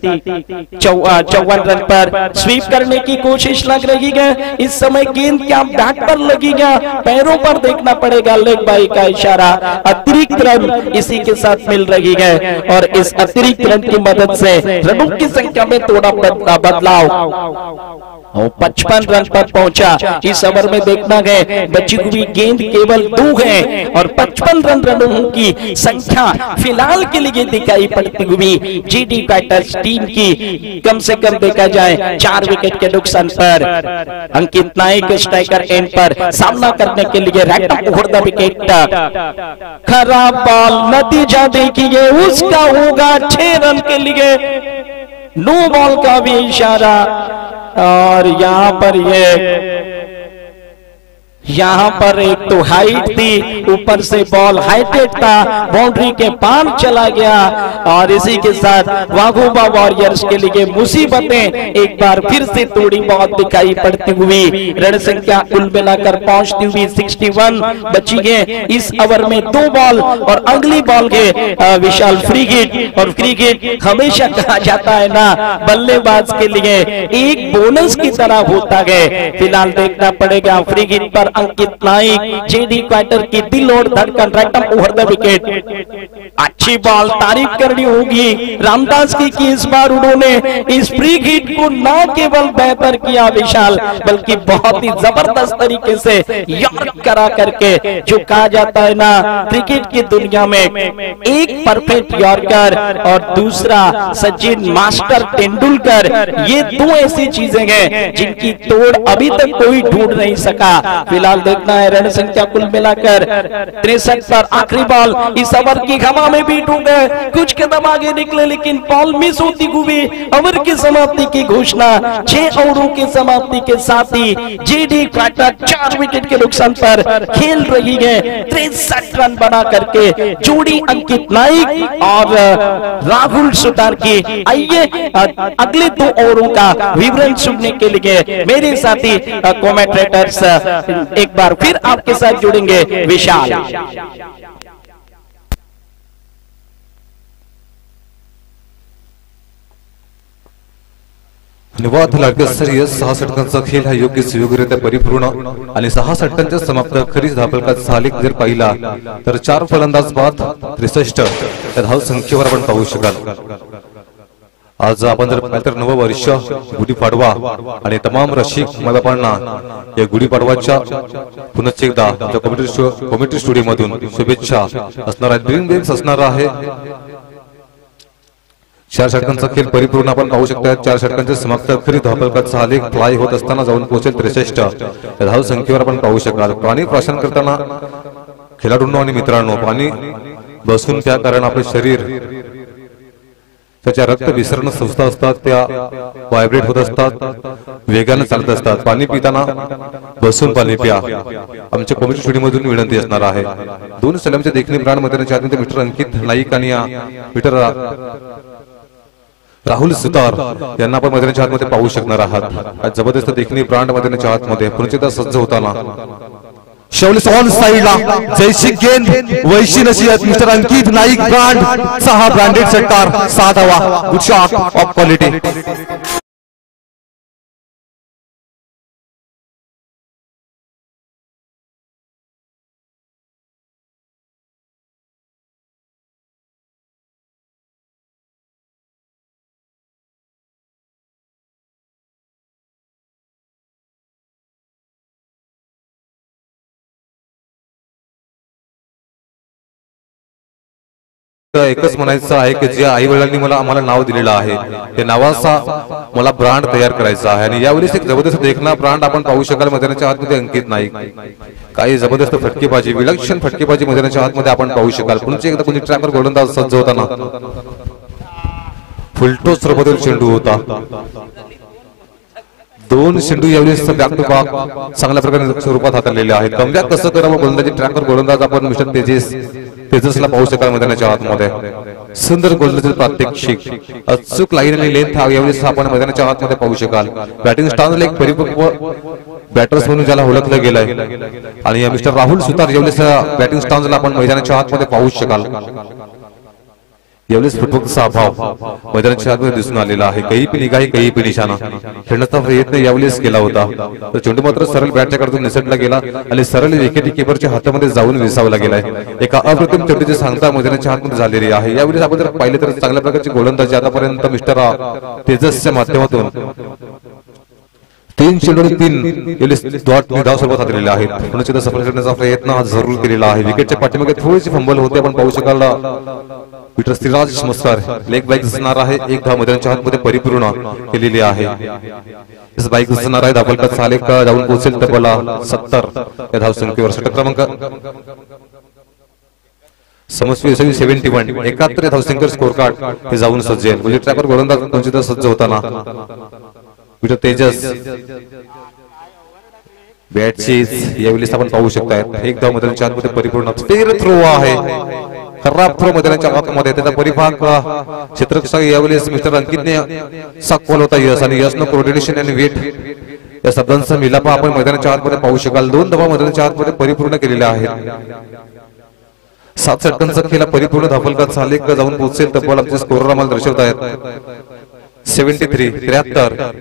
54 रन पर स्वीप करने की कोशिश लग रही है। इस समय गेंद क्या बैट पर लगेगा, पैरों पर देखना पड़ेगा। लेग बाई का इशारा, अतिरिक्त रन इसी के साथ मिल रही है और इस अतिरिक्त रन की मदद से रनों की संख्या में थोड़ा बदलाव 55 रन पर पहुंचा। इस ओवर में देखना गए बची हुई गेंद केवल 2 है और 55 रनों की संख्या फिलहाल के लिए दिखाई पड़ती हुई जीडी क्वार्टर्स टीम की कम से कम देखा जाए 4 विकेट के नुकसान पर। अंकित नाइक स्ट्राइकर एंड पर सामना करने के लिए रैट विकेट। खराब बॉल, नतीजा देखिए उसका होगा 6 रन के लिए। नो बॉल का भी इशारा और यहाँ पर एक तो हाइट थी, ऊपर से बॉल हाइटेड था, बाउंड्री के पार चला गया और इसी के साथ वाघोबा वॉरियर्स के लिए मुसीबतें एक बार फिर से थोड़ी बहुत दिखाई पड़ती हुई। रण संख्या कुल मिलाकर पहुंचती हुई 61 बची है। इस ओवर में 2 बॉल और अगली बॉल के विशाल फ्री हिट, और फ्री हिट हमेशा कहा जाता है ना बल्लेबाज के लिए एक बोनस की तरह होता है। फिलहाल देखना पड़ेगा फ्री हिट पर अंकित नाइक, जेडी क्वार्टर की दिल और धड़कन रैटम ओवर द विकेट। अच्छी बॉल, तारीफ करनी होगी रामदास की कि इस बार उन्होंने इस फ्री हिट को न केवल बेहतर किया विशाल, बल्कि बहुत ही जबरदस्त तरीके से यॉर्क करा करके, जो कहा जाता है ना क्रिकेट की दुनिया में एक परफेक्ट यॉर्कर और दूसरा सचिन मास्टर तेंदुलकर, ये 2 ऐसी चीजें हैं जिनकी तोड़ अभी तक कोई ढूंढ नहीं सका। फिलहाल देखना है रण संख्या कुल मिलाकर 63 पर आखिरी बॉल इस ओवर की हवा में भी डूब गए, कुछ कदम आगे निकले लेकिन बॉल मिस होती हुई ओवर की समाप्ति की घोषणा। 6 ओवरों की समाप्ति के साथ ही जेडी क्वार्टर 4 विकेट के नुकसान पर खेल रही है। 63 रन बना करके जोड़ी अंकित नाइक और राहुल सुतार की। आइए अगले 2 ओवरों का विवरण सुनने के लिए मेरे साथी कमेंटेटर्स एक बार फिर आपके साथ जुड़ेंगे। विशाल, धन्यवाद. लाडकस्तरीय 6 षटकांचा खेळ हा योग्य सुयोग्यरित्या परिपूर्ण आणि 6 षटकांच्या समाप्त खरीच धापलकात सालिक जर पाहिला तर 4 फलंदाज बाद 63 या धाव संख्येवर आपण पाहू शकाल. आज आपण जर पाहिलं तर नवं वर्ष गुढीपाडवा आणि तमाम रसिक मायबापांना या गुढीपाडवाच्या पुनश्च एकदा कॉमेंट्री स्टुडिओ मधून शुभेच्छा असणार आहे. ड्रीम गेम्स असणार आहे. 4 षटकांचा खेळ परिपूर्ण आपण पाहू शकता. 4 षटकांचे समाप्त खरी धावफलकात सालिक फ्लाय होत असताना जाऊन पोहोचेल 63 या धाव संख्येवर आपण पाहू शकाल. पाणी प्राशन करताना खेळाडूंनो आणि मित्रांनो पाणी बसून प्या, कारण आपले शरीर त्याच्या रक्त विसरण संस्था असतात त्या व्हायब्रेट होत असतात, वेगाने चालत असतात. पाणी पिताना बसून पाणी प्या. आमच्या कॉमेंट्री स्टुडिओ मधून विनंती असणार आहे. 2 सलामचे देखणे ब्रांड मैदानाच्या आतमध्ये मीटर अंकित नाईक आणि मीटर राहुल सुतार यांना आपण मैदानाच्या आतमध्ये पाहू शकणार आहात. जबरदस्त देखणी ब्रांड मैदानाच्या आतमध्ये पुन्हा सज्ज होताना शौलिस ऑन साइडला जैशी गेंद वैशी नसीहत मिस्टर अंकित नाईक ब्रांड 6 ब्रँडेड षटकार 6 धावा. Good shot of quality. एकच म्हणायचं आहे की जे आई वडिलांनी मला आम्हाला नाव दिलेलं आहे त्या नावाचा मला ब्रांड तयार करायचा आहे. आणि यावेळी एक जबरदस्त देखना ब्रांड आपण पाहू शकाल मैदानाच्या आतमध्ये अंकित नाईक. काही जबरदस्त फटकेबाजी, विलक्षण फटकेबाजी मैदानाच्या आतमध्ये आपण पाहू शकाल. पुन्हा एकदा कोणी ट्रॅकर गोलंदाज सज्ज होताना फुलटोस बदल चेंडू होता. 2 चेंडू यावेळी बॅक टू बॅक चांगल्या प्रकारे स्वरूपात हाताळलेले आहेत. कमबॅक कसं करावं गोलंदाजी ट्रॅकर गोलंदाज आपण मिस्टर तेजसला पाहू शकाल मैदानाच्या आतमध्ये. सुंदर गोलंदाजी प्रात्यक्षिक अचूक लाईन आणि लेंथ यावेळेस आपण मैदानाच्या आतमध्ये पाहू शकाल. बॅटिंग स्टाईल एक परिपक्व बॅटर्स म्हणून ज्याला ओळखलं गेलंय आणि मिस्टर राहुल सुतार यावेळेस बॅटिंग स्टाईलला आपण मैदानाच्या आतमध्ये पाहू शकाल. यावेळेस फुटबॉलचा अभाव मैदानाच्या आतमध्ये दिसून आलेला आहे. काही पण निगाही काही पण निशाणा खेळण्याचा प्रयत्न यावेळेस केला होता तर चेंडू मात्र सरळ बॅटच्या कडून निसटला गेला आणि सरळ विकेट किपरच्या हातामध्ये जाऊन विसावला गेलाय. एका अप्रतिम चेंडूची सांगता मैदानाच्या आतमध्ये झालेली आहे. यावेळेस आपण जर पाहिले तर चांगल्या प्रकारची गोलंदाजी आतापर्यंत मिस्टर तेजसच्या माध्यमातून 3 चेंडू 3 धाव सर्वात हातलेले आहेत. पुन्हा सफल करण्याचा प्रयत्न जरूर केलेला आहे. विकेटच्या पाठीमागे थोडीशी फंबल होते आपण पाहू शकाल. पीटर श्रीराज मस्कर लेग बाईक असणार आहे. एक धाव मैदानाच्या आतमध्ये परिपूर्ण केलेली आहे. इस बाईक असणार आहे. धावफलकात सालेक जाऊन पोहोचेल तबला 70 या धाव संख्येवर. षटक क्रमांक समस्वी 71 71 धाव संख्येवर स्कोर कार्ड हे जाऊन सज्जेल. म्हणजे ट्रॅपर गोलंदाज पंचित सज्ज होताना पीटर तेजस बॅटची यावेळेस आपण पाहू शकताय. एक धाव मैदानाच्या आतमध्ये परिपूर्ण फेर थ्रो आहे. खराब थ्रो मैदानाच्या आतमध्ये त्याचा परिभाग क्षेत्ररक्षक यावेळेस मिस्टर अंकितने साकवल होता. यश आणि यशनं कोऑर्डिनेशन आणि वेट या शब्दांचा मिलाप आपण मैदानाच्या आतमध्ये पाहू शकाल. 2 धावा मैदानाच्या आतमध्ये परिपूर्ण केलेल्या आहेत. 7 षटकांचा खेळ परिपूर्ण धावफलकात सालेक जाऊन पोहोचेल तब्बल आमचे स्कोरर आम्हाला दर्शवत आहेत. 73 73 या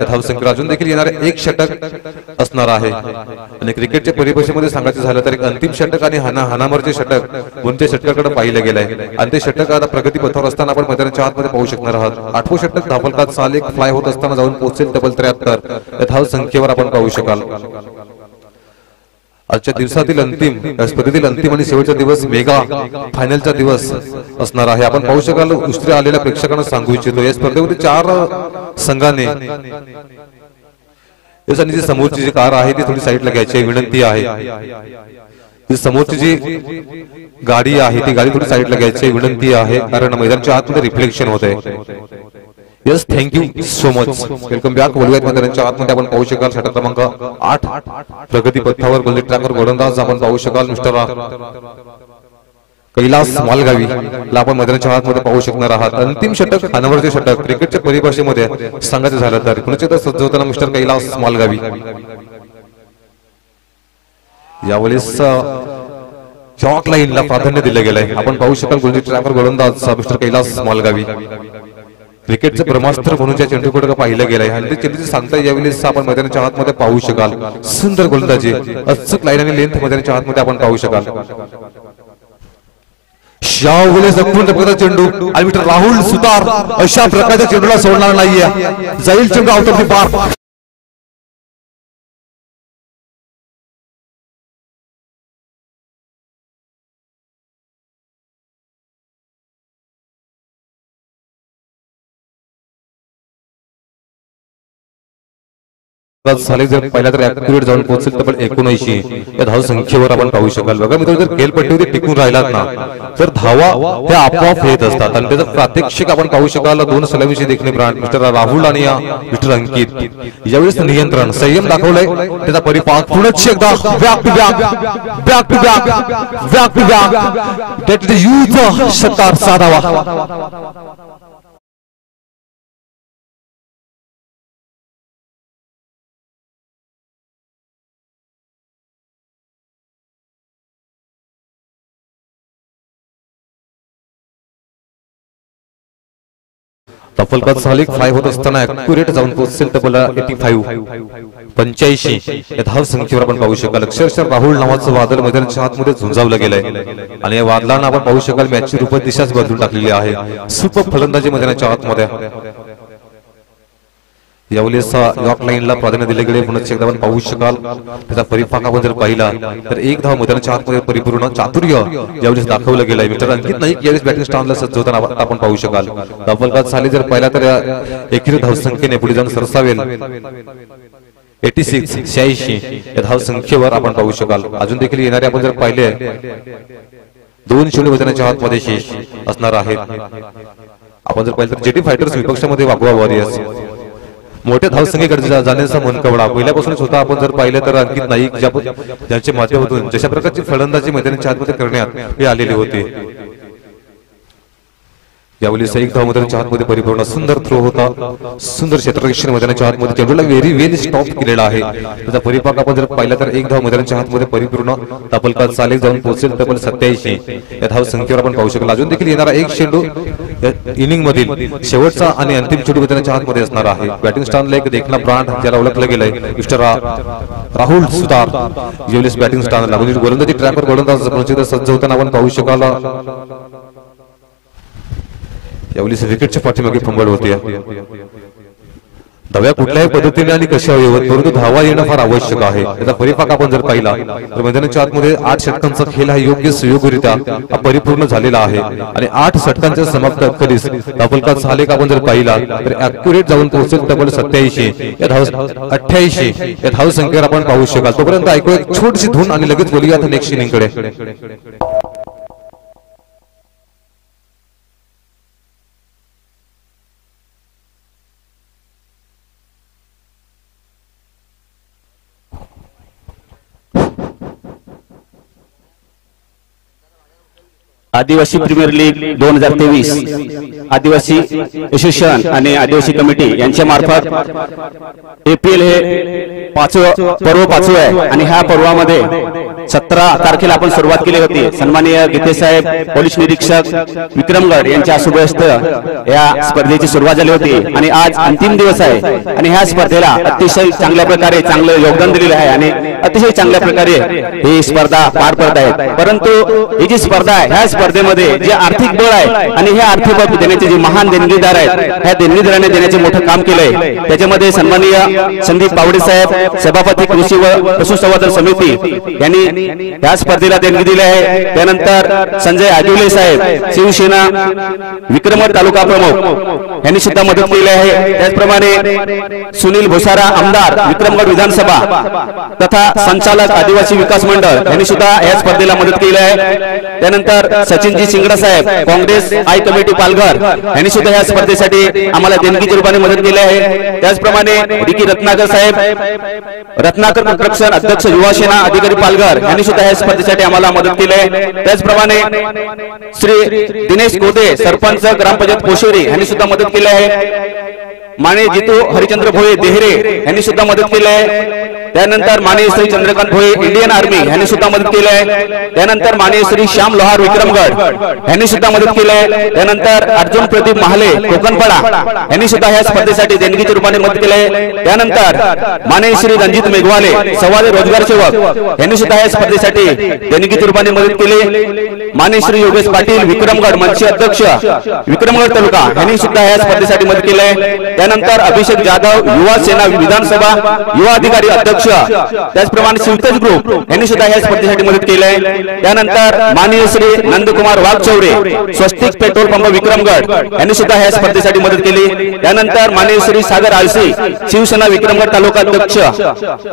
धावसंख्येवर अजून देखील येणारे एक षटक असणार आहे. आणि क्रिकेटच्या परिभाषेमध्ये सांगायचं झालं तर एक अंतिम षटक आणि हानामारचे षटक कोणत्या षटकाकडे पाहिलं गेलंय आणि ते षटक आता प्रगती पथावर असताना आपण मैदानाच्या आतमध्ये पाहू शकणार आहात. 8वं षटक धावफलकात सालेक फ्लाय होत असताना जाऊन पोहोचेल तब्बल 73 या धावसंख्येवर आपण पाहू शकाल. आजच्या दिवसातील अंतिम स्पर्धेतील अंतिम आणि शेवटचा दिवस मेगा फायनलचा दिवस असणार आहे. आपण पाहू शकाल. उशिरा आलेल्या प्रेक्षकांना सांगू इच्छितो या स्पर्धेमध्ये 4 संघाने जी समोरची जी कार आहे ती थोडी साईडला घ्यायची विनंती आहे. जी समोरची जी गाडी आहे ती गाडी थोडी साईडला घ्यायची विनंती आहे कारण मैदानाच्या आतमध्ये रिफ्लेक्शन होत आहे. Yes thank you so much. Welcome back. बोलूयात मैदानाच्या आतमध्ये आपण पाहू शकाल. षटक क्रमांक 8 प्रगती पथावर गोल्डी ट्रॅकर गोलंदाज आपण पाहू शकाल. मिस्टर कैलास मालगावी ला आपण मैदानाच्या आतमध्ये पाहू शकणार आहात. अंतिम षटक हानावरचे षटक क्रिकेटच्या परिभाषेमध्ये सांगायचं झालं तर पुन्हा सज्ज होताना मिस्टर कैलास मालगावी. यावेळेस चॉक लाईनला प्राधान्य दिलं गेलंय. आपण पाहू शकाल गोल्डी ट्रॅकर गोलंदाज मिस्टर कैलास मालगावी. क्रिकेटचं ब्रह्मास्त्र म्हणून ज्या चेंडूकडे पाहिलं गेलंय आणि ते चेंडूची सांगता यावेळेस आपण मैदानाच्या आतमध्ये पाहू शकाल. सुंदर गोलंदाजी अचूक लाईन आणि लेंथ मैदानाच्या आतमध्ये आपण पाहू शकाल. यावेळेस प्रकारचा चेंडू आणि मिस्टर राहुल सुतार अशा प्रकारच्या चेंडूला सोडणार नाहीये. जाईल चेंडू आउट ऑफ द पार्क. जर पहिला तर ऍक्युरेट जाऊन पोहोचेल तर 79 या धाव संख्येवर आपण पाहू शकाल. बघा मित्र जर खेळपट्टीवर टिकून राहिलात ना तर धावा त्या आपोआप येत असतात आणि त्याचं प्रात्यक्षिक आपण पाहू शकाल. 2 सलामीचे देखणे ब्रांड मिस्टर राहुल आणि मिस्टर अंकित यावेळेस नियंत्रण संयम दाखवलाय. त्याचा परिपाक पुन्हा एकदा back to back back to back back to back that is यूज षटकार साधावा. तफलकात सालिक फ्लाय होत असताना ऍक्युरेट जाऊन पोहोचेल तबला 85 या धाव संख्येवर आपण पाहू शकाल. अक्षरशः राहुल नावाचं वादळ मैदानाच्या आतमध्ये झुंजावलं गेलंय आणि या वादळानं आपण पाहू शकाल मॅचची रूप दिशाच बदलून टाकलेली आहे. सुपर फलंदाजी मैदानाच्या आतमध्ये यावेळेस यॉर्क लाईनला प्राधान्य दिले गेले. पुन्हा एकदा आपण पाहू शकाल. त्याचा परिपाक आपण जर पाहिला तर एक धाव मैदानाच्या आतमध्ये परिपूर्ण चातुर्य यावेळेस दाखवलं गेलंय. मिस्टर अंकित नाईक यावेळेस बॅटिंग स्टाईलला सज्ज होताना आपण पाहू शकाल. तफलकात साली जर पाहिला तर 1 धाव संख्येने पुढे जाऊन सरसावेल. 86 या धाव संख्येवर आपण पाहू शकाल. अजून देखील येणारे आपण जर पाहिले 2 चेंडू मैदानाच्या आतमध्ये शेष असणार आहेत. आपण जर पाहिलं तर जेटी फायटर्स विपक्षामध्ये वाघवा वॉरियर्स मोठ्या धावसंख्येकडे जाण्याचा मनकवडा पहिल्यापासूनच होता. आपण जर पाहिलं तर अंकित नाईक ज्यांच्या माध्यमातून जशा प्रकारची फलंदाजी मैदानाच्या आतमध्ये करण्यात हे आलेली होती. यावेळी एक धाव मैदानाच्या आतमध्ये परिपूर्ण सुंदर थ्रो होता, सुंदर क्षेत्ररक्षण मैदानाच्या आतमध्ये चेंडूला व्हेरी वेल स्टॉप केलेला आहे. त्याचा परिपाक आपण जर पाहिला तर एक धाव मैदानाच्या आतमध्ये परिपूर्ण तबलका चालेल जाऊन पोहोचेल तब्बल 87 या धाव संख्येवर आपण पाहू शकाल. अजून देखील येणारा एक चेंडू इनिंग मधील शेवटचा आणि अंतिम चेंडू मैदानाच्या आतमध्ये असणार आहे. बॅटिंग स्टारला एक देखना ब्रांड ज्याला ओळखलं गेलंय मिस्टर राहुल सुतार यावेळी बॅटिंग स्टारला म्हणजे गोलंदाजी ट्रॅकवर गोलंदाज सज्ज होताना आपण पाहू शकाल. यावेळी विकेटच्या पाठीमागे फंबळ होती. धाव्या कुठल्याही पद्धतीने आणि कशा येवत परंतु धावा येणं फार आवश्यक आहे. याचा परिपाक आपण जर पाहिला तर मैदानाच्या आतमध्ये 8 षटकांचा खेळ हा योग्य सुयोग्यरित्या हा परिपूर्ण झालेला आहे आणि 8 षटकांच्या समाप्त अखेरीस धावफलकात झाले का आपण जर पाहिला तर ऍक्युरेट जाऊन पोहोचेल तब्बल 87 या धाव 88 या धाव संख्येवर आपण पाहू शकाल. तोपर्यंत ऐकू एक छोटीशी धून आणि लगेच बोलूया आता नेक्स्ट इनिंग कडे. आदिवासी प्रीमियर लीग 2023 आदिवासी असोसिएशन आणि आदिवासी कमिटी यांच्या मार्फत एपीएल हे पाचवं आहे आणि ह्या पर्वामध्ये 17 तारखेला आपण सुरुवात केली होती. सन्माननीय गीते साहेब पोलीस निरीक्षक विक्रमगड यांच्या शुभहस्त या स्पर्धेची सुरुवात झाली होती आणि आज अंतिम दिवस आहे आणि ह्या स्पर्धेला अतिशय चांगल्या प्रकारे चांगलं योगदान दिलेलं आहे आणि अतिशय चांगल्या प्रकारे ही स्पर्धा पार पडत आहे. परंतु ही जी स्पर्धा आहे ह्या स्पर्धेमध्ये जे आर्थिक बळ आहे आणि हे आर्थिक बळ देण्याचे जे महान देणगीदार आहेत ह्या देणगीदारांनी देण्याचे मोठं काम केलंय. त्याच्यामध्ये सन्माननीय संदीप पावडे साहेब सभापती कृषी व पशुसंवर्धन समिती यांनी या स्पर्धेला देणगी दिली आहे. त्यानंतर संजय आदिवले साहेब शिवसेना विक्रमगड तालुका प्रमुख यांनी सुद्धा मदत केली आहे. त्याचप्रमाणे सुनील भोसारा आमदार विक्रमगड विधानसभा तथा संचालक आदिवासी विकास मंडळ यांनी सुद्धा या स्पर्धेला मदत केली आहे. त्यानंतर सचिनजी सिंगडा साहेब काँग्रेस आय कमिटी पालघर यांनी सुद्धा या स्पर्धेसाठी आम्हाला देणगीच्या रूपाने मदत केली आहे. त्याचप्रमाणे डिकी रत्नाकर साहेब रत्नाकर कंस्ट्रक्शन अध्यक्ष युवासेना अधिकारी पालघर यांनी सुद्धा या स्पर्धेसाठी आम्हाला मदत केली आहे. त्याचप्रमाणे श्री दिनेश कोदे सरपंच ग्रामपंचायत पोशेरी यांनी सुद्धा मदत केली आहे. माने जितू हरिचंद्र भोये देहरे यांनी सुद्धा मदत केली आहे. त्यानंतर माननीय श्री चंद्रकांत भोये इंडियन आर्मी यांनी सुद्धा मदत केली आहे. त्यानंतर माननीय श्री श्याम लोहार विक्रमगड यांनी सुद्धा मदत केली आहे. त्यानंतर अर्जुन प्रदीप महाले कोकणपाडा यांनी सुद्धा या स्पर्धेसाठी देणगीच्या रूपाने मदत केली आहे. त्यानंतर माननीय श्री रणजित मेघवाले संवाद रोजगार सेवक यांनी सुद्धा या स्पर्धेसाठी देणगीच्या रूपाने मदत केली. माननीय श्री योगेश पाटील विक्रमगड मंच अध्यक्ष विक्रमगड तालुका यांनी सुद्धा या स्पर्धेसाठी मदत केली आहे. त्यानंतर अभिषेक जाधव युवा सेना विधानसभा युवा अधिकारी अध्यक्ष त्याचप्रमाणे शिवतेज ग्रुप यांनी सुद्धा या स्पर्धेसाठी मदत केली आहे. त्यानंतर माननीय श्री नंदकुमार वाघचौरे स्वस्तिक पेट्रोल पंप विक्रमगड यांनी सुद्धा या स्पर्धेसाठी मदत केली. त्यानंतर माननीय श्री सागर आळसी शिवसेना विक्रमगड तालुका अध्यक्ष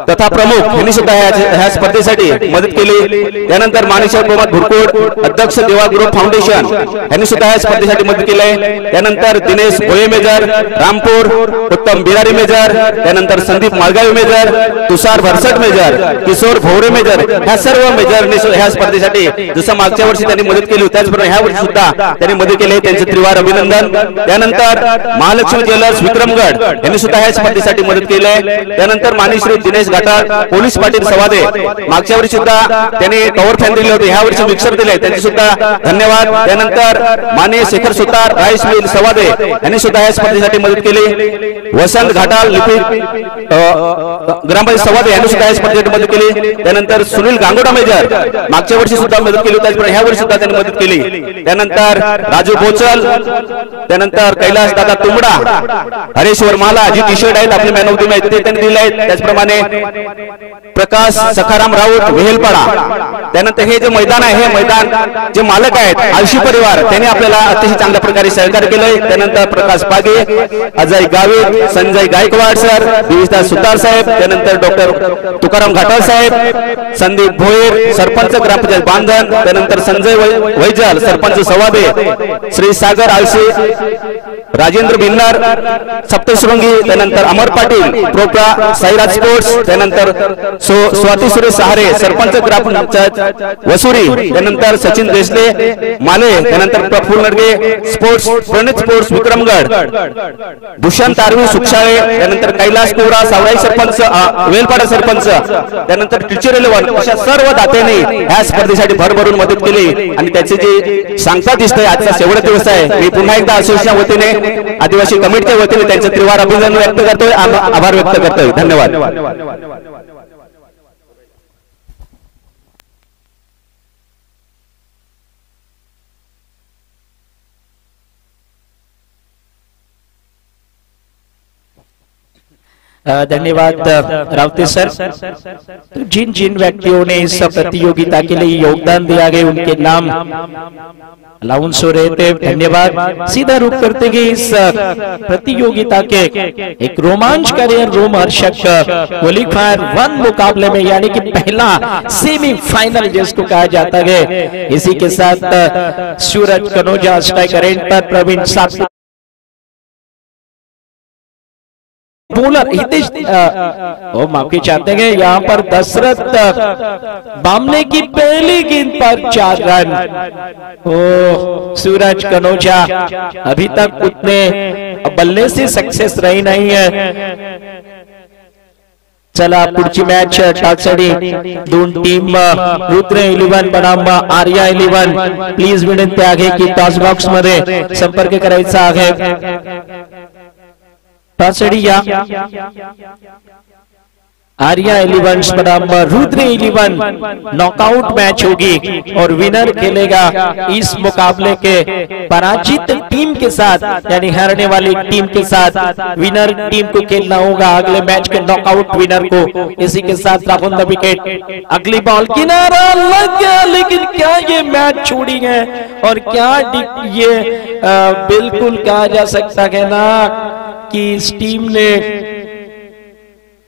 तथा प्रमुख यांनी सुद्धा या स्पर्धेसाठी मदत केली. त्यानंतर माननीय प्रमोद भुरकोड अध्यक्ष देवा ग्रुप फाउंडेशन यांनी सुद्धा या स्पर्धेसाठी मदत केली आहे. त्यानंतर दिनेश भोये मेजर रामपूर उत्तम बिरारी मेजर त्यानंतर संदीप माळगावी मेजर तुषार भरसट मेजर किशोर भोवरे मेजर ह्या सर्व मेजरने ह्या स्पर्धेसाठी जसं मागच्या वर्षी त्यांनी मदत केली त्याचप्रमाणे ह्या वर्षी सुद्धा त्यांनी मदत केली आहे. त्यांचे त्रिवार अभिनंदन. त्यानंतर महालक्ष्मी ज्वेलर्स विक्रमगड यांनी सुद्धा ह्या स्पर्धेसाठी मदत केली आहे. त्यानंतर माननीय श्री दिनेश घाटाळ पोलीस पाटील सवादे मागच्या वर्षी सुद्धा त्यांनी टॉवर फॅन दिले होते ह्या वर्षी मिक्सर दिले त्यांचे सुद्धा धन्यवाद. त्यानंतर माननीय शेखर सुतार राईस मिल सवादे यांनी सुद्धा ह्या स्पर्धेसाठी मदत केली. वसंत घाटाळ लिपिक ग्रामपंचायत सवादे यांनी सुद्धा या स्पर्धेसाठी मदत केली. त्यानंतर सुनील गांगोडा मेजर मागच्या वर्षी सुद्धा मदत केली त्याचप्रमाणे ह्या वर्षी सुद्धा त्यांनी मदत केली. त्यानंतर राजू बोचल त्यानंतर कैलास दादा तुंबडा हरेश्वर माला जी टी शर्ट आहेत आपले मॅन ऑफ द मॅच ते त्यांनी दिले आहेत. त्याचप्रमाणे प्रकाश सखाराम राऊत वेहेलपाडा. त्यानंतर हे जे मैदान आहे हे मैदान जे मालक आहेत आळशी परिवार त्यांनी आपल्याला अतिशय चांगल्या प्रकारे सहकार्य केलंय. त्यानंतर प्रकाश पागे अजय गावित संजय गायकवाड सर दिविदास सुतार साहेब त्यानंतर डॉक्टर तुकाराम घाटाळ साहेब संदीप भोयर सरपंच ग्रामपंचायत बांधण त्यानंतर संजय वैजल सरपंच सवादे श्री सागर आळशी राजेंद्र भिन्नर सप्तशृंगी, त्यानंतर अमर पाटील प्रोप्रा साईराज स्पोर्ट्स, त्यानंतर स्वाती सुरेश सहारे सरपंच ग्रामपंचायत वसुरी, त्यानंतर सचिन देशले माले, त्यानंतर प्रफुल्ल नडगे स्पोर्ट्स प्रणित स्पोर्ट्स विक्रमगड, भूषण तारवी सुक्षाळे, त्यानंतर कैलास कोरा सावराई सरपंच वेलपाडा सरपंच, त्यानंतर टीचर 11 अशा सर्व दात्यांनी ह्या स्पर्धेसाठी भरभरून मदत केली आणि त्याचे जे सांगता दिसतंय आजचा शेवटचा दिवस आहे. मी पुन्हा एकदा असोसिएशनच्या वतीने आदिवासी कमिटीच्या वतीने त्यांचे त्रिवार अभिनंदन व्यक्त करतोय, आभार व्यक्त करतोय. धन्यवाद. धन्यवाद रावते सर. तो जिन जिन व्यक्तियों ने इस प्रतियोगिता के लिए योगदान दिया गया उनके नाम अनाउंस हो रहे थे. धन्यवाद. सीधा रुख करते गए इस प्रतियोगिता के एक रोमांचकारी और रोमहर्षक क्वालिफायर 1 मुकाबले में, यानी कि पहला सेमीफाइनल जिसको कहा जाता है, इसी के साथ सूरज कनोजा स्ट्राइकर एंड पर प्रवीण साथ बॉलर हितेश माफी चाहते हैं यहाँ पर दशरथ बामने की पहली गेंद पर 4 रन. ओ सूरज कनोजा अभी तक उतने बल्ले से सक्सेस रही नहीं है. चला पुढची मॅच टाकसाडी दोन टीम रुद्र 11 बनाम आर्या 11. प्लीज विनंती आहे की टॉस बॉक्स मध्ये संपर्क करायचा आहे. टासडिया आर्या 11 बनाम रुद्र 11 नॉकआउट मैच होगी और विनर खेलेगा इस मुकाबले के पराजित टीम के साथ, यानी हारने वाली टीम के साथ विनर टीम को खेलना होगा अगले मैच के नॉकआउट विनर को. इसी के साथ राहुल द विकेट. अगली बॉल किनारा लग गया, लेकिन क्या ये मैच छोड़ी है और क्या ये बिल्कुल कहा जा सकता है ना कि इस टीम ने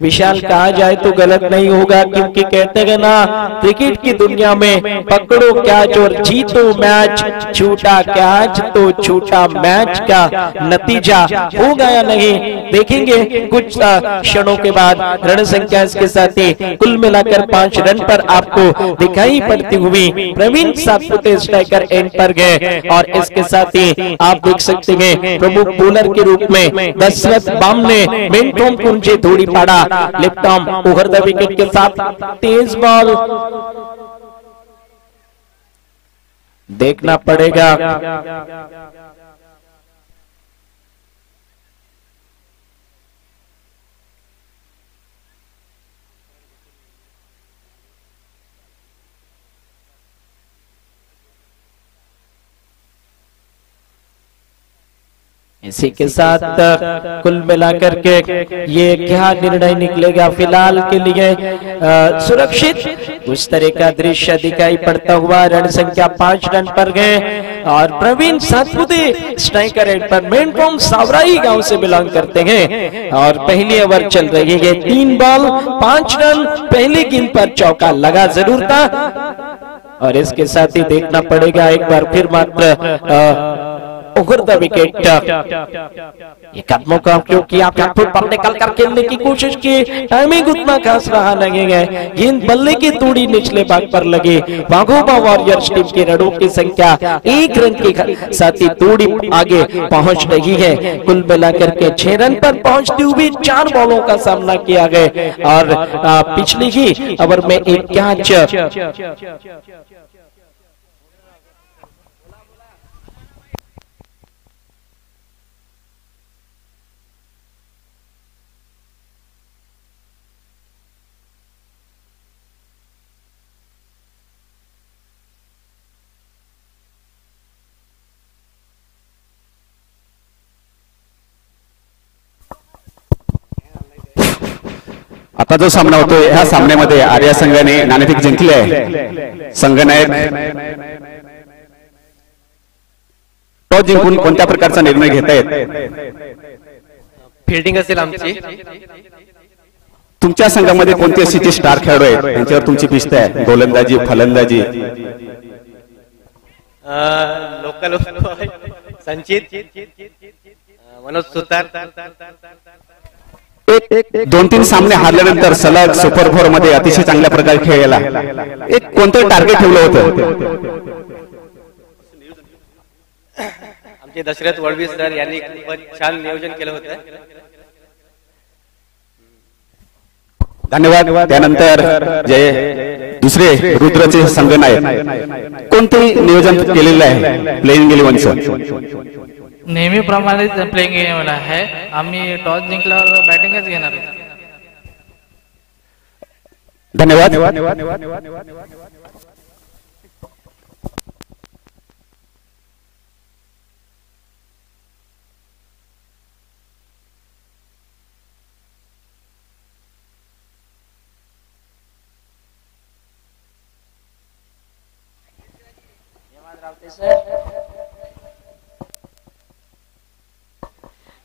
विशाल कहा जाए तो गलत नहीं होगा, क्योंकि कहते हैं ना क्रिकेट की दुनिया में पकड़ो कैच और जीतो मैच, छूटा कैच तो छूटा मैच का नतीजा होगा या नहीं देखेंगे कुछ क्षणों के बाद. रन संख्या इसके साथ ही कुल मिलाकर 5 रन पर आपको दिखाई पड़ती हुई प्रवीण सातपुते स्ट्राइकर एंड पर गए. और इसके साथ ही आप देख सकते हैं प्रमुख बॉलर के रूप में Dashrath Bamne man from Kunje Dhudipada left arm over the wicket के साथ तेज बॉल देखना पड़ेगा. इसी के साथ कुल मिलाकर के ये क्या निर्णय निकलेगा फिलहाल के लिए सुरक्षित उस तरह का दृश्य दिखाई पड़ता हुआ. रन संख्या 5 रन पर गए और प्रवीण सातपुते स्ट्राइकर एंड पर मेन फ्रॉम सावराई गांव से बिलोंग करते हैं और पहली ओवर चल रही है. 3 बॉल 5 रन, पहली गेंद पर चौका लगा जरूर था. और इसके साथ ही देखना पड़ेगा एक बार फिर मात्र ओवर द विकेट ये कदमों का, क्योंकि आप फुट पर निकल कर खेलने की कोशिश की, टाइमिंग उतना खास रहा नहीं है. गेंद बल्ले की तोड़ी निचले भाग पर लगे. वाघोबा वॉरियर्स टीम की रनों की संख्या 1 रन के साथ ही तोड़ी आगे पहुंच रही है. कुल मिलाकर के 6 रन पर पहुंचती हुई 4 बॉलों का सामना किया गया और पिछली ही ओवर में एक कैच. आता जो सामना होतोय ह्या सामन्यामध्ये आर्या संघाने नाणेफेक जिंकली आहे. संघनायक टॉस जिंकून कोणत्या प्रकारचा निर्णय घेतायत? फिल्डिंग असेल आमची. तुमच्या संघामध्ये कोणते असे स्टार खेळाडू आहेत त्यांच्यावर तुमची पिस्त आहे? गोलंदाजी, फलंदाजी? लोकल संचित मनोज सुतार. दोन तीन सामने हारल्यानंतर सलग सुपर 4 मध्ये अतिशय चांगल्या प्रकारे खेळला. एक कोणतं टार्गेट ठेवलं होतं? आमचे दशरथ वळवी सर यांनी खूपच छान नियोजन केलं होतं. धन्यवाद. त्यानंतर जे दुसरे रुद्रचे संघनायक कोणते नियोजन केलेलं आहे प्लेइंग 11चं? नेहमीप्रमाणे प्लेइंग 11 आहे. आम्ही टॉस जिंकल्यावर बॅटिंगच घेणार. धन्यवाद.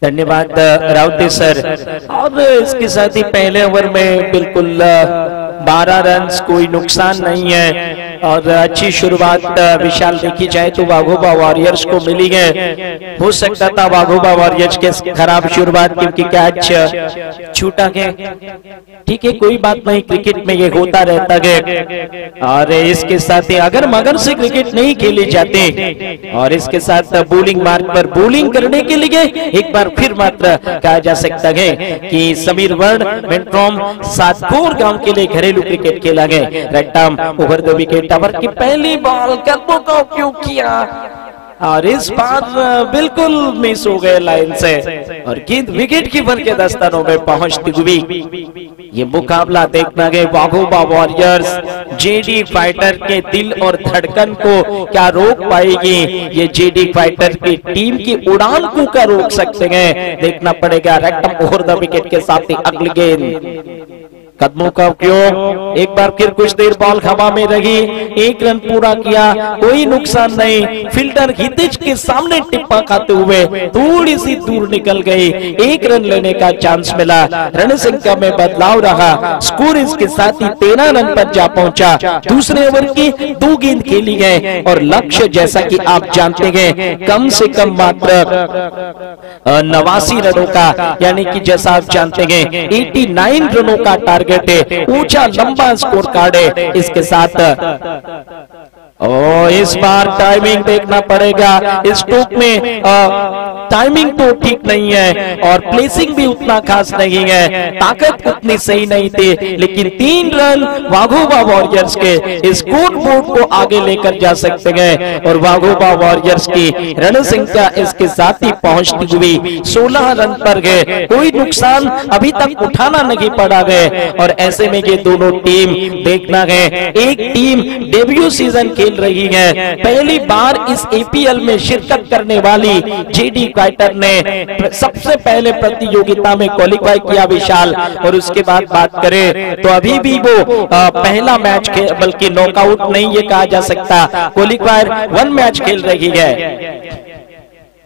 धन्यवाद राउते सर. और इसके साथ ही पहले ओवर में बिल्कुल 12 रन, कोई नुकसान नहीं है और अच्छी शुरुआत विशाल देखी जाए तो वाघोबा वॉरियर्स को मिली है. हो सकता था वाघोबा वॉरियर्स के खराब शुरुआत क्योंकि कैच छूटा गया. ठीक है, कोई बात नहीं, क्रिकेट में ये होता रहता है. और इसके साथ ही अगर मगर से क्रिकेट नहीं खेले जाते और इसके साथ बॉलिंग मार्ग पर बॉलिंग करने के लिए एक बार फिर मात्र कहा जा सकता है कि समीर वर्ण मेट्रोम सातपुर गांव के लिए घरेलू क्रिकेट खेला गया. Right arm over the wicket. Over की पहली बॉल कदमों का उपयोग किया और इस बार बिल्कुल मिस हो गए लाइन से और गेंद विकेट कीपर के दस्तानों में पहुंचती हुई. ये मुकाबला देखना गए वाघोबा वॉरियर्स जेडी फाइटर के दिल और धड़कन को क्या रोक पाएगी. ये जेडी फाइटर की टीम की उड़ान को क्या रोक सकते हैं, देखना पड़ेगा. रैक्टम ओवर द विकेट के साथ ही अगली गेंद कदमों का उपयोग. एक बार फिर कुछ देर बॉल हवा में रही, 1 रन पूरा किया, कोई नुकसान नहीं. फील्डर हितेश के सामने टिप्पा खाते हुए थोड़ी सी दूर निकल गई. 1 रन लेने का चांस मिला. रणसिंह में बदलाव रहा. स्कोर इसके साथ ही 13 रन पर जा पहुंचा. दूसरे ओवर की 2 गेंद खेली गए और लक्ष्य जैसा कि आप जानते हैं कम से कम मात्र 89 रनों का, यानी कि जैसा आप जानते हैं 89 रनों का टारगेट है. ऊंचा लंबा स्कोर कार्ड है. इसके साथ इस बार टाइमिंग देखना पड़ेगा. स्ट्रोक में टाइमिंग तो ठीक नहीं है और प्लेसिंग भी उतना खास नहीं है. ताकत उतनी सही नहीं थी, लेकिन 3 रन वाघोबा वॉरियर्स के स्कोर बोर्ड को आगे लेकर जा सकते हैं और वाघोबा वॉरियर्स की रन संख्या इसके साथ ही पहुंचती हुई 16 रन पर गए. कोई नुकसान अभी तक उठाना नहीं पड़ा गए और ऐसे में ये दोनों टीम देखना है. एक टीम डेब्यू सीजन खेल रही है. पहली बार इस एपीएल में शिरकत करने वाली जेडी फाइटर ने सबसे पहले प्रतियोगिता में क्वालिफाई किया विशाल. और उसके बाद बात करें तो अभी भी वो पहला मैच बल्कि नॉकआउट नहीं ये कहा जा सकता, क्वालिफायर 1 मैच खेल रही है.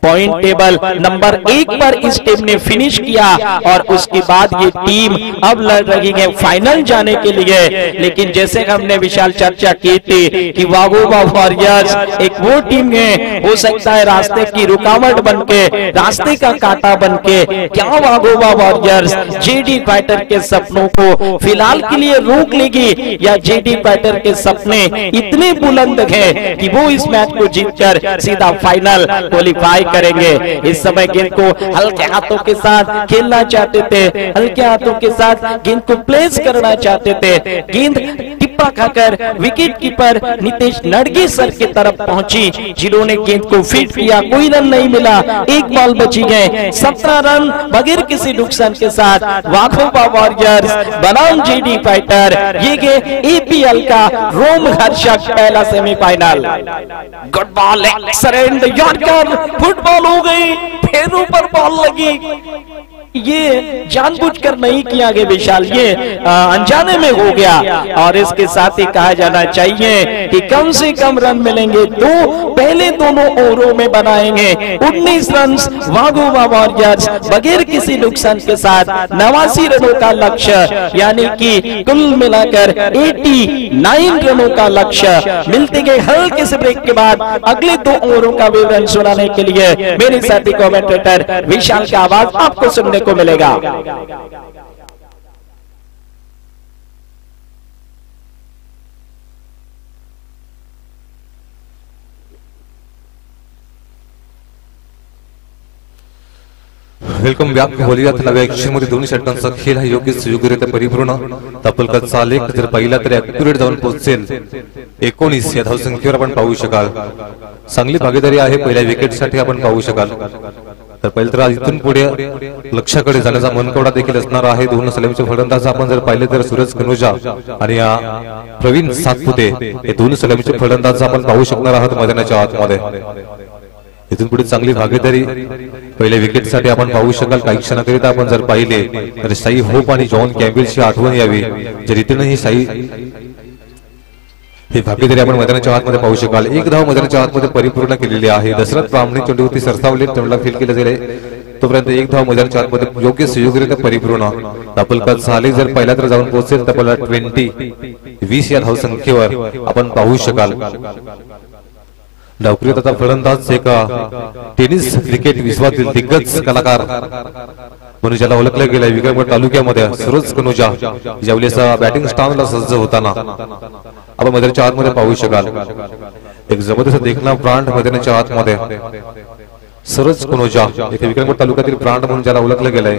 पॉइंट टेबल नंबर 1 पर इस टीम ने फिनिश किया और उसके बाद ये टीम अब लड़ रही है फाइनल जाने के लिए. लेकिन जैसे हमने विशाल चर्चा की थी कि वाघोबा वॉरियर्स एक वो टीम है, हो सकता है रास्ते की रुकावट बनके, रास्ते का कांटा बनके. क्या वाघोबा वॉरियर्स जेडी फाइटर के सपनों को फिलहाल के लिए रोक लेगी या जेडी फाइटर के सपने इतने बुलंद हैं कि वो इस मैच को जीतकर सीधा फाइनल क्वालिफाई करेंगे. इस समय गेंद को हल्के हाथों के साथ खेलना चाहते थे, हल्के हाथों के साथ गेंद को प्लेस करना चाहते थे. गेंद टिप्पा खाकर विकेट कीपर नितेश नड़गी सर की तरफ पहुंची, जिन्होंने गेंद को फीड किया. कोई रन नहीं मिला, 1 बॉल बची गए. 17 रन बगैर किसी नुकसान के साथ वाघोबा वॉरियर्स बनाम जेडी फाइटर. ये एपीएल का रोमहर्षक पहला semifinal. Good ball, excellent yorker, football हो गई, फेरों पर बॉल लगी. ये जानबूझकर नहीं किया गया विशाल, ये अनजाने में हो गया। और इसके साथ ही कहा जाना चाहिए कि कम से कम रन मिलेंगे तो पहले दोनों ओवरों में बनाएंगे 19 रन वाघोबा वॉरियर्स बगैर किसी नुकसान के साथ 89 रनों का लक्ष्य, यानी कि कुल मिलाकर 89 रनों का लक्ष्य मिलते गए। हल्के से ब्रेक के बाद अगले 2 ओवरों का विवरण सुनाने के लिए मेरे साथी कमेंटेटर विशाल की आवाज आपको सुनने को मिलेगा। वेलकम बॅक बोलूयात नव्या ऍक्शन मध्ये दोन्ही षटकांचा खेळ हा योग्य सुयोग्यरित्या परिपूर्ण तपलकाचा लेख जर पाहिला तर ऍक्युरेट जाऊन पोहोचेल 19 या धावसंख्येवर आपण पाहू शकाल। चांगली भागीदारी आहे पहिल्या विकेटसाठी आपण पाहू शकाल। तर पहिलं तर इथून पुढे लक्ष्याकडे जाण्याचा मनकवडा देखील असणार आहे। दोन सलामीचे फलंदाज आपण जर पाहिले तर सूरज कनोजा आणि प्रवीण सातपुते हे दोन सलामीचे फलंदाज आपण पाहू शकणार आहात मैदानाच्या आतमध्ये। इथून पुढे चांगली भागीदारी पहिल्या विकेटसाठी आपण पाहू शकाल। काही क्षणाकरिता आपण जर पाहिले तर साई होप आणि जॉन कॅम्पबेलची आठवण यावी, जर इथूनही साई ही भागीदारी आपण मैदानाच्या आतमध्ये पाहू शकाल। एक धाव मैदानाच्या आतमध्ये परिपूर्ण केलेली आहे। दशरथ प्रामाणिक चेंडूवरती सरसावले चेंडूला फील केले गेले तोपर्यंत एक धाव मैदानाच्या आतमध्ये योग्य सुयोग्यरित्या परिपूर्ण तपलकात झाले। जर पहिला तर जाऊन पोहोचेल तपला 20 या धाव संख्येवर आपण पाहू शकाल। डावखुरी तथा फलंदाज एक टेनिस क्रिकेट विश्वातील दिग्गज कलाकार म्हणून ज्याला ओळखलं गेलं विक्रमगड तालुक्यामध्ये सूरज कनोजा ज्यावेळेस बॅटिंग स्टार्टला सज्ज होताना आपण मैदानाच्या आतमध्ये पाहू शकाल। एक जबरदस्त देखना ब्रांड मैदानाच्या आतमध्ये सूरज कनोजा एक विक्रमगड तालुक्यातील ब्रांड म्हणून ज्याला ओळखलं गेलंय,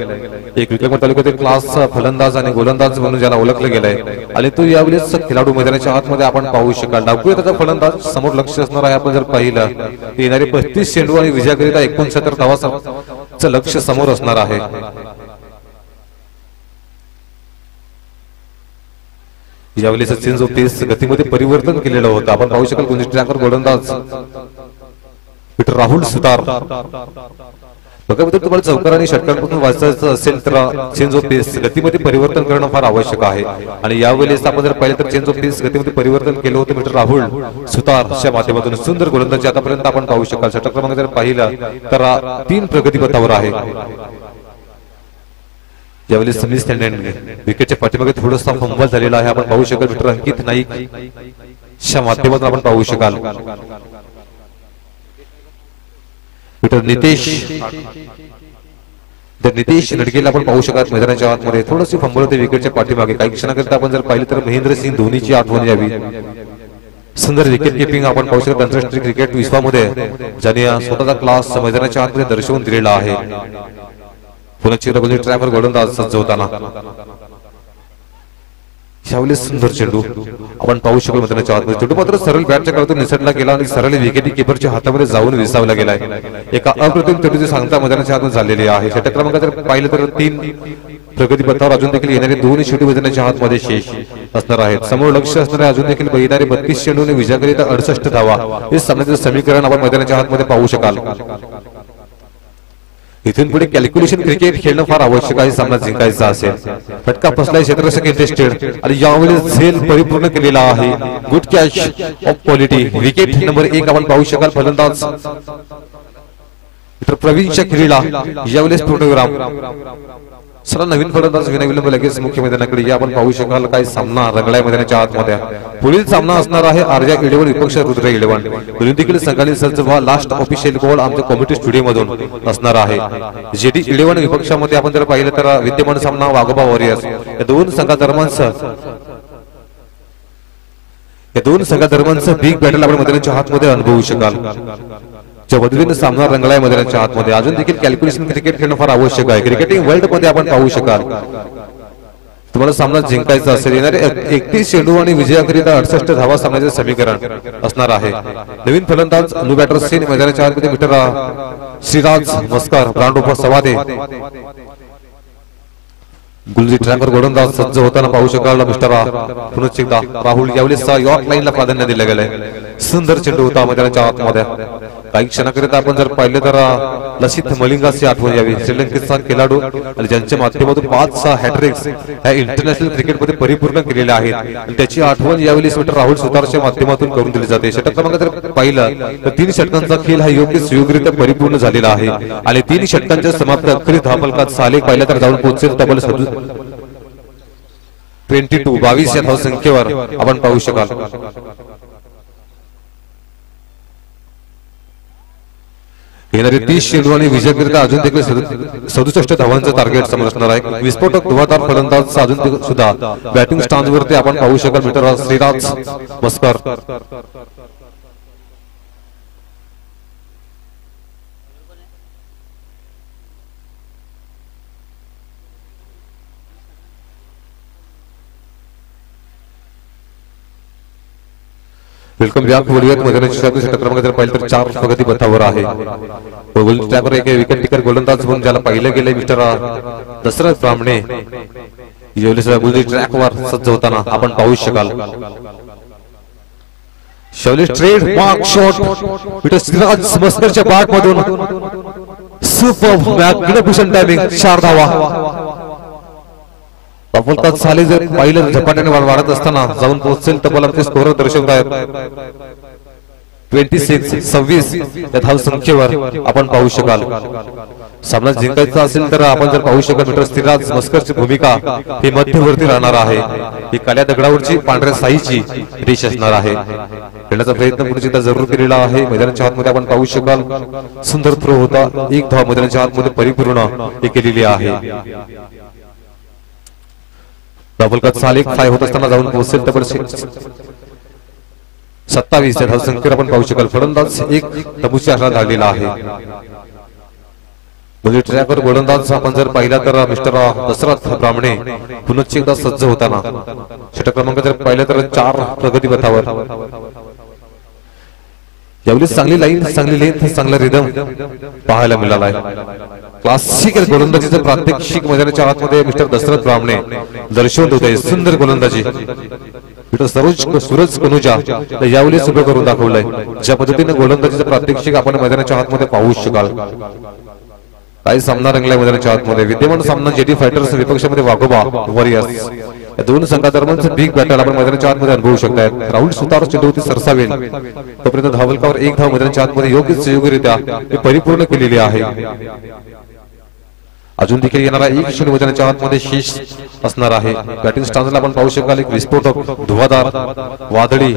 एक विक्रमगड तालुक्यातील क्लास फलंदाज आणि गोलंदाज म्हणून ज्याला ओळखलं गेलंय आणि तो यावेळेस खेळाडू मैदानाच्या आतमध्ये आपण पाहू शकाल। डावखुरी तथा फलंदाज समोर लक्ष असणार आहे। आपण जर पाहिलं येणारे 35 चेंडू आणि विजयाकरिता 69 धावांचं लक्ष समोर असणार आहे। यावेळेस चेंज ऑफ पेस गतीमध्ये परिवर्तन केलेलं होतं। आपण पाहू शकाल कोणती ट्रॅकर गोलंदाज राहुल सुतार बघा तुम्हाला चौकार आणि षटकांपासून वाचायचं असेल तर चेंज ऑफ पेस गतीमध्ये परिवर्तन करणं फार आवश्यक आहे। आणि यावेळेस आपण जर पाहिलं तर चेंज ऑफ पेस गतीमध्ये परिवर्तन केलं होतं मिस्टर राहुल सुतारच्या माध्यमातून सुंदर गोलंदाजी आतापर्यंत आपण पाहू शकाल। षटक क्रमांक जर पाहिलं तर 3 प्रगतीपथावर आहे। यावेळेस समीर स्टँडर्ड विकेटच्या पाठीमागे थोडासा फंबल झालेला आहे। आपण पाहू शकाल मिस्टर अंकित नाईक च्या माध्यमातून आपण पाहू शकाल। नितेश लडकेला आपण पाहू शकाल मैदानाच्या आतमध्ये थोडीशी फंबल होते विकेटच्या पाठीमागे। काही क्षणाकरिता आपण जर पाहिलं तर महेंद्रसिंग धोनीची आठवण यावी। सुंदर विकेट किपिंग आपण पाहू शकतो आंतरराष्ट्रीय क्रिकेट विश्वामध्ये ज्याने स्वतःचा क्लास मैदानाच्या आतमध्ये दर्शवून दिलेला आहे। पुन्हा चिरगोली ट्रॅकर गोलंदाज सज्ज होताना यावेळेस सुंदर चेंडू आपण पाहू शकतो मैदानाच्या आतमध्ये। चेंडू मात्र सरळ बॅटच्या काळातून निसटला गेला आणि सरळ विकेट किपरच्या हातामध्ये जाऊन विसावला गेलाय। एका अप्रतिम चेंडूची सांगता मैदानाच्या आतमध्ये झालेली आहे। षटक क्रमांक जर पाहिलं तर 3 प्रगतीपथावर अजून देखील येणारे 2 शेवटी मैदानाच्या आतमध्ये शेष असणार आहेत। समोर लक्ष असणारे अजून देखील येणारे 32 चेंडूने विजयाकरिता 68 धावा हे सामन्याचे समीकरण आपण मैदानाच्या आतमध्ये पाहू शकाल। इथून पुढे कॅल्क्युलेशन क्रिकेट खेळणं फार आवश्यक आहे। सामना जिंकायचा असेल फटका फसलाय क्षेत्ररक्षक इंटरेस्टेड आणि यावेळेस झेल परिपूर्ण केलेला आहे। Good catch of quality wicket number 1 आपण पाहू शकाल। फलंदाज प्रवीणच्या खेळीला यावेळेस पूर्णविराम। चला नवीन फलंदाज विनाविलंब लगेच मुख्य मैदानाकडे या आपण पाहू शकाल। काय सामना रंगलाय मैदानाच्या आतमध्ये। पुढील सामना असणार आहे आर्या 11 विपक्ष रुद्र 11 दोन्ही देखील संघाने सज्ज व्हा। लास्ट ऑफिशियल कॉल आमच्या कॉमेंट्री स्टुडिओ मधून असणार आहे। जेडी 11 विपक्षामध्ये आपण जर पाहिलं तर विद्यमान सामना वाघोबा वॉरियर्स या दोन संघादरम्यानचं बिग बॅटल आपण मैदानाच्या आतमध्ये अनुभवू शकाल। ज्या पद्धतीने सामना रंगलाय मैदानाच्या आतमध्ये अजून देखील कॅल्क्युलेशन क्रिकेट खेळणं फार आवश्यक आहे। क्रिकेटिंग वर्ल्ड मध्ये आपण पाहू शकाल तुम्हाला सामना जिंकायचा असेल येणारे 31 चेंडू आणि विजयाकरिता 68 धावा सामन्याचे समीकरण असणार आहे। नवीन फलंदाज न्यू बॅटर सीन मैदानाच्या आतमध्ये mister Shriraj Maskar brand of Savade गुलजी ट्रॅकर गोलंदाज सज्ज होताना पाहू शकाल। मिस्टर पुनश्च एकदा राहुल यावेळेस यॉर्क लाईनला प्राधान्य दिलं गेलंय। सुंदर चेंडू होता मैदानाच्या आतमध्ये काही क्षणाकरिता आपण जर पाहिले तर लसिथ मलिंगाची आठवण यावी. श्रीलंकेचा खेळाडू आणि ज्यांच्या माध्यमातून 5-6 हॅट्रिक्स ह्या इंटरनॅशनल क्रिकेटमध्ये परिपूर्ण केलेल्या आहेत आणि त्याची आठवण यावेळी स्वीटर राहुल सुतारच्या माध्यमातून करून दिली जाते. षटक क्रमांक जर पाहिलं तर 3 षटकांचा खेळ हा योग्य सुयोग्यरित्या परिपूर्ण झालेला आहे आणि 3 षटकांच्या समाप्त अखेरी धावफलकात सालेक पाहिलं तर जाऊन पोहोचेल तब्बल 22 या धावसंख्येवर आपण पाहू शकाल. येणारे 30 चेंडू आणि विजयकरिता अजून देखील 67 धावांचं टार्गेट समोर असणार आहे. विस्फोटक धुवाधार फलंदाज अजून सुद्धा बॅटिंग स्टॅन्डवरती आपण पाहू शकाल मित्र श्रीराज मस्कर. Welcome back. बोलूयात मैदानाची षटक क्रमांक जर पाहिलं तर 4 प्रगती पथावर आहे. ट्रॅकर एक विकेट टेकर गोलंदाज म्हणून ज्याला पाहिलं गेलंय मिस्टर दशरथ ब्राह्मणे ट्रॅकवर सज्ज होताना आपण पाहू शकाल. शौले straight mark shot mister Shriraj मस्करच्या बॅट मधून सुपर मॅग्निफिशंट टायमिंग 4 धावा. फलकात साले जर पाहिलं झपाट्याने वाढत असताना जाऊन पोहोचेल तब्बल आमचे स्कोअर दर्शवत आहेत 26 या धावसंख्येवर आपण पाहू शकाल. सामना जिंकायचा असेल तर आपण जर पाहू शकाल मित्र श्रीराज मस्करची भूमिका ही मध्यवर्ती राहणार आहे. ही काळ्या दगडावरची पांढऱ्या साईची रेष असणार आहे. खेळण्याचा प्रयत्न पुढे जरूर केलेला आहे. मैदानाच्या आतमध्ये आपण पाहू शकाल सुंदर थ्रो होता. 1 धाव मैदानाच्या आतमध्ये परिपूर्ण हे केलेली आहे. फलकात सालेक फ्लाय होत असताना जाऊन पोहोचेल तर 27 या धावसंख्येवर आपण पाहू शकाल. फलंदाज 1 तबूची आशा झालेला आहे. ट्रॅकवर गोलंदाज आपण जर पाहिला तर मिस्टर दशरथ ब्राह्मणे पुन्हा एकदा सज्ज होताना षटक क्रमांक जर पाहिलं तर 4 प्रगती पथावर. यावेळी चांगली लाईन, चांगली लेंथ, चांगला रिदम पाहायला मिळाला आहे. क्लासिकल गोलंदाजीचं प्रात्यक्षिक मैदानाच्या आतमध्ये मिस्टर दशरथ ब्राह्मणे दर्शवत होते. सुंदर गोलंदाजी सूरज कनुजा यावेळी उभं करून दाखवलंय. ज्या पद्धतीने गोलंदाजीचं प्रात्यक्षिक आपण मैदानाच्या आतमध्ये पाहू शकाल. काही सामना रंगलाय मैदानाच्या आतमध्ये. विद्यमान सामना जेटी फायटर्स विपक्षामध्ये वाघोबा वॉरियर्स या दोन संघादरम्यानचं बिग बॅटल आपण मैदानाच्या आतमध्ये अनुभवू शकताय. राहुल सुतार चेंडूवरती सरसावेल तोपर्यंत धावलकावर 1 धाव मैदानाच्या आतमध्ये योग्यरित्या परिपूर्ण केलेली आहे. अजून देखील येणारा 1 चेंडू मैदानाच्या आतमध्ये शेष असणार आहे. बॅटिंग स्टान्सला आपण पाहू शकाल एक विस्फोटक धुवाधार वादळी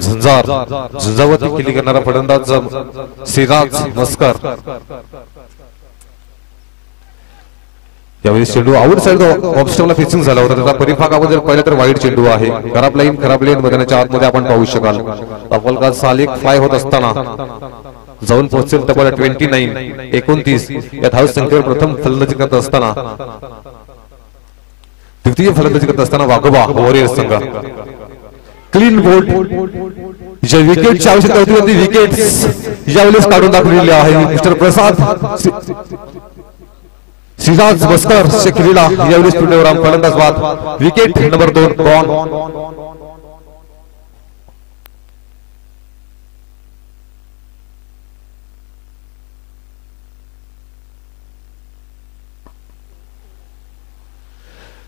झुंजावरती केली करणारा फलंदाज श्रीराज मस्कर. यावेळी चेंडू आउट साइड ऑब्स्टॅकलला फिक्सिंग झाला होता. त्याचा परिभागावर जर पाहिलं तर वाईड चेंडू आहे. खराब लाईन मैदानाच्या आतमध्ये आपण पाहू शकाल. फलकात सालेक फ्लाय होत असताना जाऊन पोहोचेल तब्बल 29 या धाव संख्येवर प्रथम फलंदाजी करत असताना द्वितीय फलंदाजी करत असताना वाघोबा वॉरियर्स संघ क्लीन बोल्ड ज्या विकेटची आवश्यकता होती ती विकेट यावेळेस काढून दाखवलेली आहे. मिस्टर प्रसाद श्रीराज मस्कर शेखरीला यावेळेस पुढे फलंदाज बाद. विकेट नंबर 2 बॉन.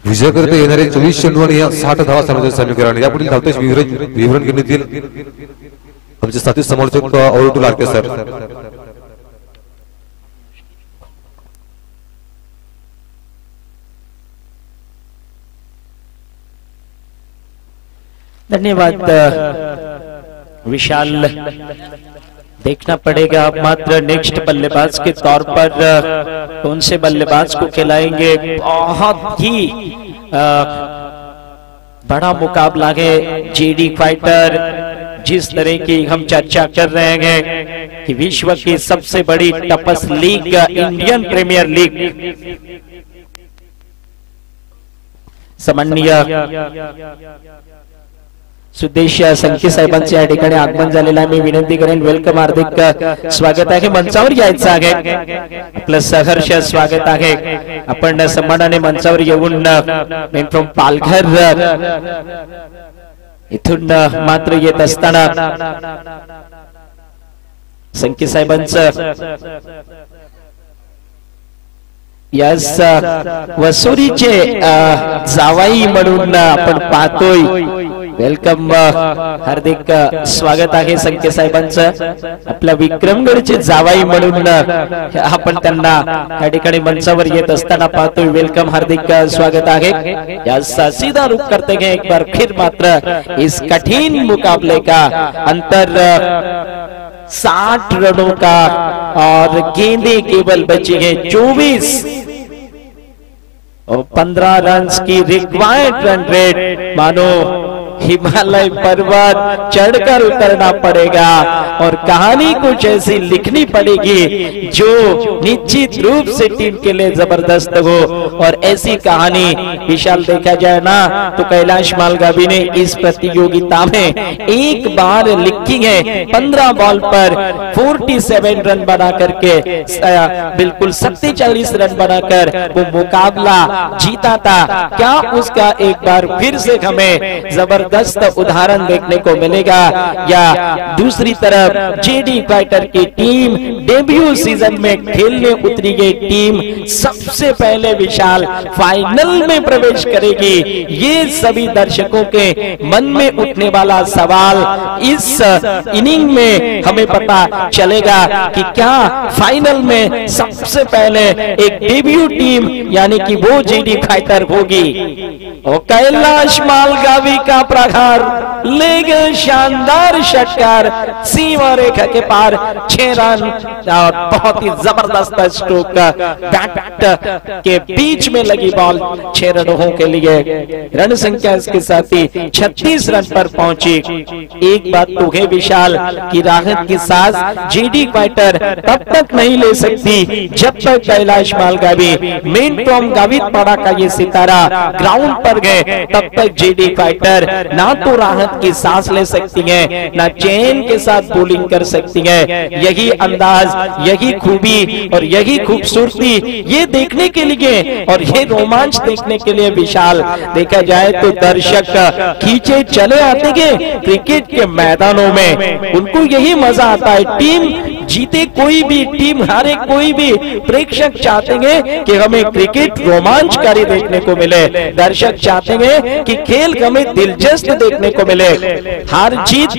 विजय करता येणारे 24 चेंडू आणि 60 धावा सामन्याचे समीकरण. यापुढील धावतेच विवरण घेण्यात येईल. आमचे साथी समालोचक औरटू लाडके सर. धन्यवाद विशाल. देखना पड़ेगा मात्र नेक्स्ट बल्लेबाज के तौर पर कौन से बल्लेबाज को खिलाएंगे. बहुत ही बड़ा मुकाबला है. जेडी फाइटर जिस तरह की हम चर्चा कर रहे हैं कि विश्व की सबसे बड़ी toughest league Indian premier league सम्माननीय सुदेश संके साहेबांचे या ठिकाणी आगमन झालेलं आहे. मी विनंती करेन वेलकम हार्दिक स्वागत आहे. मंचावर यायचं आहे. आपलं सहर्ष स्वागत आहे. आपण सन्मानाने मंचावर येऊन फ्रॉम पालघर इथून मात्र येत असताना संके साहेबांचं यस वसुरीचे जावाई म्हणून आपण पाहतोय. वेलकम, हार्दिक स्वागत आहे संके साहेबांचं. आपल्या विक्रमगडचे जावाई म्हणून आपण त्यांना या ठिकाणी मंचावर येत असताना पाहतोय. वेलकम, हार्दिक स्वागत आहे. यस, सीधा रुख करते हैं एक बार फिर मात्र इस कठिन मुकाबले का. अंतर 60 रनों का और गेंदे केवल बची है 24 और 15 रन की रिक्वायर्ड रन रेट. मानो हिमालय पर्वत चढ़कर उतरना पड़ेगा और कहानी कुछ ऐसी लिखनी पड़ेगी जो निश्चित रूप से टीम के लिए जबरदस्त हो. और ऐसी कहानी विशाल देखा जाए ना तो कैलाश मालगावी ने इस प्रतियोगिता में एक बार लिखी है. 15 बॉल पर 47 रन बना करके बिल्कुल 47 रन बनाकर वो मुकाबला जीता था. क्या उसका एक बार फिर से हमें जबरदस्त उदाहरण देखने को मिलेगा, या दूसरी तरफ जेडी फाइटर की टीम डेब्यू सीजन में खेलने उतरी गई टीम सबसे पहले विशाल फाइनल में प्रवेश करेगी. ये सभी दर्शकों के मन में उठने वाला सवाल इस इनिंग में हमें पता चलेगा कि क्या फाइनल में सबसे पहले एक डेब्यू टीम यानी कि वो जेडी फाइटर होगी. और कैलाश मालगावी का प्रहार ले गए शानदार षटकार, सीमा रेखा के पार 6 रन और बहुत ही जबरदस्त स्ट्रोक. बैट के बीच में लगी बॉल 6 रनों के लिए. रन संख्या इसके साथ ही 36 रन पर पहुंची. एक बात तो है विशाल की राहत की सांस जेडी फाइटर तब तक नहीं ले सकती जब तक कैलाश मालगावी मेन टॉम गावित पाड़ा का ये सितारा ग्राउंड पर गए. तब तक जेडी फाइटर ना तो राहत की सांस ले सकती है, ना चैन के साथ बॉलिंग कर सकती है. यही अंदाज, यही खूबी और यही खूबसूरती ये देखने के लिए और ये रोमांच देखने के लिए विशाल देखा जाए तो दर्शक खींचे चले आते हैं क्रिकेट के मैदानों में. उनको यही मजा आता है. टीम जीते कोई भी, टीम हारे कोई भी, प्रेक्षक चाहते हैं कि हमें क्रिकेट रोमांचकारी देखने को मिले. दर्शक चाहते हैं कि खेल हमें दिलचस्प देखने को मिले. हार जीत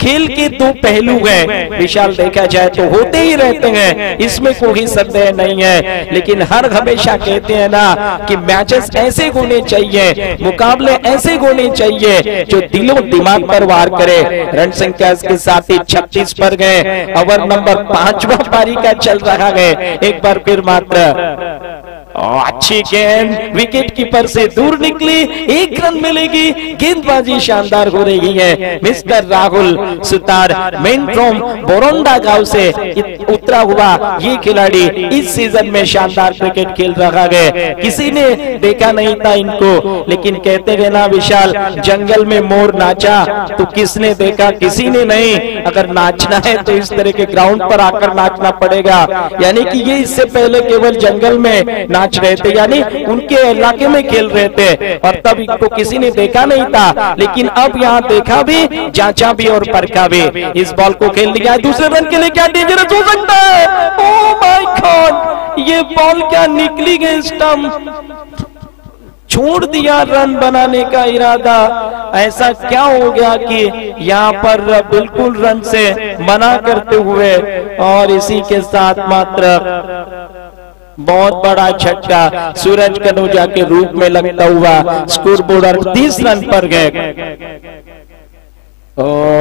खेल के दो पहलू हैं विशाल, देखा जाए तो होते ही रहते हैं, इसमें कोई संदेह नहीं है. लेकिन हर हमेशा कहते हैं ना कि मैचेस ऐसे होने चाहिए, मुकाबले ऐसे होने चाहिए जो दिलो दिमाग पर वार करे. रन संख्या के साथ ही 36 पर गए. ओवर नंबर 5वां पारी का चल रहा है. एक बार फिर मात्र अच्छी गेंद विकेट कीपर से दूर निकली. 1 रन मिलेगी. गेंदबाजी शानदार हो रही है. Mister Rahul Sutar man from Boronda गांव से उतरा हुआ ये खिलाड़ी इस सीजन में शानदार क्रिकेट खेल रहा है. किसी ने देखा नहीं था इनको, लेकिन कहते हैं ना विशाल, जंगल में मोर नाचा तो किसने देखा? किसी ने नहीं. अगर नाचना है तो इस तरह के ग्राउंड पर आकर नाचना पड़ेगा. यानी कि ये इससे पहले केवल जंगल में नाच रहे थे, यानी उनके इलाके में खेल रहे थे और तब इनको किसी ने देखा नहीं था. लेकिन अब यहाँ देखा भी, जांचा भी और परखा भी. इस बॉल को खेल लिया. दूसरे रन के लिए क्या डेंजरस हो सकता है. ओह माय गॉड, ये बॉल क्या निकली गई. स्टंप छोड़ दिया रन बनाने का इरादा. ऐसा क्या हो गया कि यहाँ पर बिल्कुल रन से मना करते हुए, और इसी के साथ मात्र बहुत बड़ा झटका सूरज कनौजा के रूप में लगता हुआ स्कोर बोर्ड 30 रन पर गए.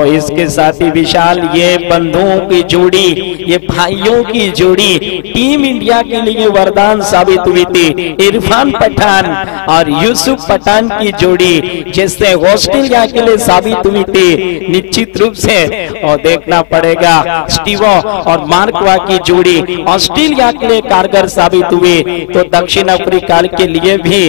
इसके साथ ही विशाल ये बंधुओं की जोड़ी, ये भाइयों की जोड़ी टीम इंडिया के लिए वरदान साबित हुई थी. इरफान पठान और यूसुफ पठान की जोड़ी जिससे ऑस्ट्रेलिया के लिए साबित हुई थी, निश्चित रूप से और देखना पड़ेगा स्टीवो और मार्कवा की जोड़ी ऑस्ट्रेलिया के लिए कारगर साबित हुई तो दक्षिण अफ्रीका के लिए भी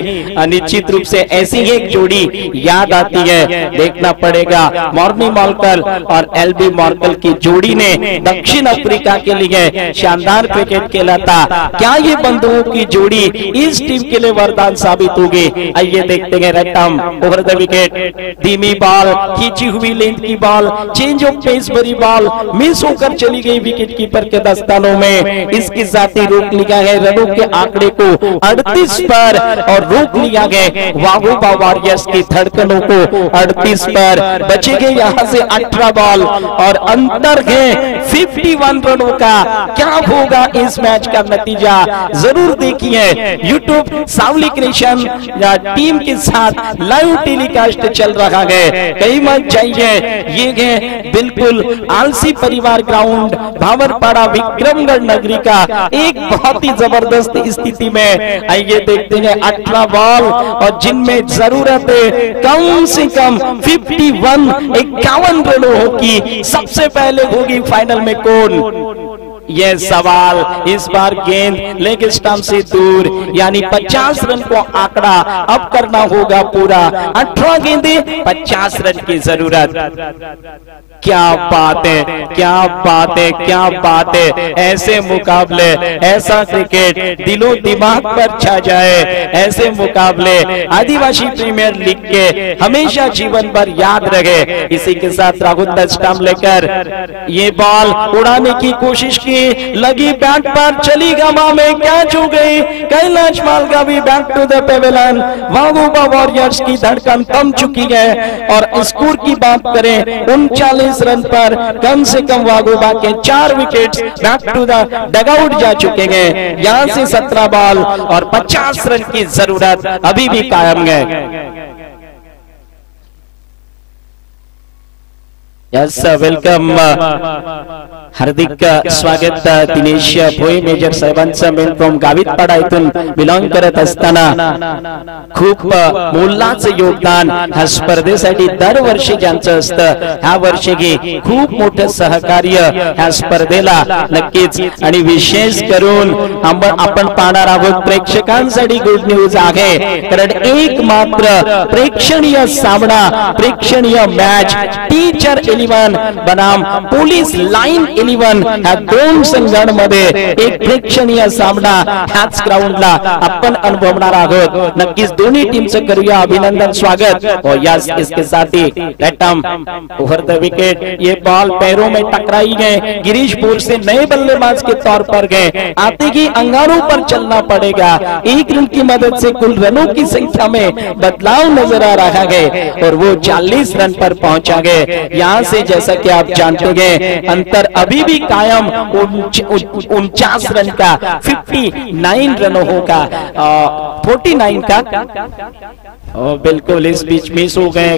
निश्चित रूप से ऐसी एक जोड़ी याद आती है. देखना पड़ेगा मॉर्नी मॉर्कल और एलबी मॉर्कल की जोड़ी ने दक्षिण अफ्रीका के लिए शानदार क्रिकेट खेला था। क्या ये बंधुओं की जोड़ी इस टीम के लिए वरदान साबित होगी? आइए देखते हैं। रैटम ओवर द विकेट, धीमी बॉल, खींची हुई लेंथ की बॉल, चेंज ऑफ पेस भरी बॉल मिस होकर चली गई विकेट कीपर के दस्तानों में। इसके साथ ही रोक लिया है रनों के आंकड़े को 38 पर और रोक लिया गया वाघोबा वॉरियर्स की धड़कनों को 38 पर। बचेंगे यहाँ से 18 बॉल और अंतर है 51 रनों का। क्या होगा इस मैच का नतीजा? जरूर देखिए। यूट्यूब सावली क्रिएशन टीम के साथ लाइव टेलीकास्ट चल रहा है, कहीं मत जाइए। ये है बिल्कुल आलसी परिवार ग्राउंड भावरपाड़ा विक्रमगढ़ नगरी का एक बहुत ही जबरदस्त स्थिति में। आइए देखते हैं 18 बॉल और जिनमें जरूरत है कम से कम 51 रनों की। सबसे पहले होगी फाइनल में कौन? यह सवाल। इस बार गेंद लेग स्टंप से दूर, यानी 50 रन को आंकड़ा अब करना होगा पूरा। 18 गेंदे 50 रन की जरूरत। क्या बात है, क्या बात है, क्या बात है। ऐसे मुकाबले, ऐसा क्रिकेट दिलो दिमाग पर छा जाए, ऐसे मुकाबले आदिवासी प्रीमियर लीग के हमेशा जीवन भर याद रहे। इसी के साथ राहुल स्टंप लेकर ये बॉल उड़ाने की कोशिश की, लगी बैट पर, चली गवा में, कैच हो गई। Kailash Malgavi back to the pavilion. Waghoba warriors की धड़कन थम चुकी है और स्कोर की बात करें 39 रन पर कम से कम वाघोबा के 4 wickets back to the dugout जा चुके हैं। यहां से 17 बॉल और 50 रन की जरूरत अभी भी कायम है। यस, वेलकम, हार्दिक स्वागत दिनेश भोई मेजर साहेबांचं मेन फ्रॉम गावितपाडा इथून बिलॉंग करत असताना खूप मोलाचं योगदान ह्या स्पर्धेसाठी दरवर्षी ज्यांचं असतं, ह्या वर्षी खूप मोठं सहकार्य ह्या स्पर्धेला नक्कीच। आणि विशेष करून आपण पाहणार आहोत प्रेक्षकांसाठी गुड न्यूज आहे, कारण एक मात्र प्रेक्षणीय सामना, प्रेक्षणीय मॅच टीचर 11 बनाम पोलीस लाईन 11 ह्या दोन संघांमध्ये एक प्रेक्षणीय सामना ह्याच ग्राउंडला आपण अनुभवणार आहोत। नक्कीच दोन्ही टीमचं करूया अभिनंदन, स्वागत। और यस, इसके साथ ही रैटम ओवर द विकेट, ये बॉल पैरों में टकराई गए। गिरीश पुर से नए बल्लेबाज के तौर पर गए, आते ही अंगारों पर चलना पड़ेगा। 1 रन की मदद से कुल रनों की संख्या में बदलाव नजर आ रहा है और वो 40 रन पर पहुंचा गए। यहाँ से जैसा कि आप जानते हैं अंतर अभी भी कायम 49 रन का, 59 रनों का, 49 का। और बिल्कुल इस बीच मिस हो गए।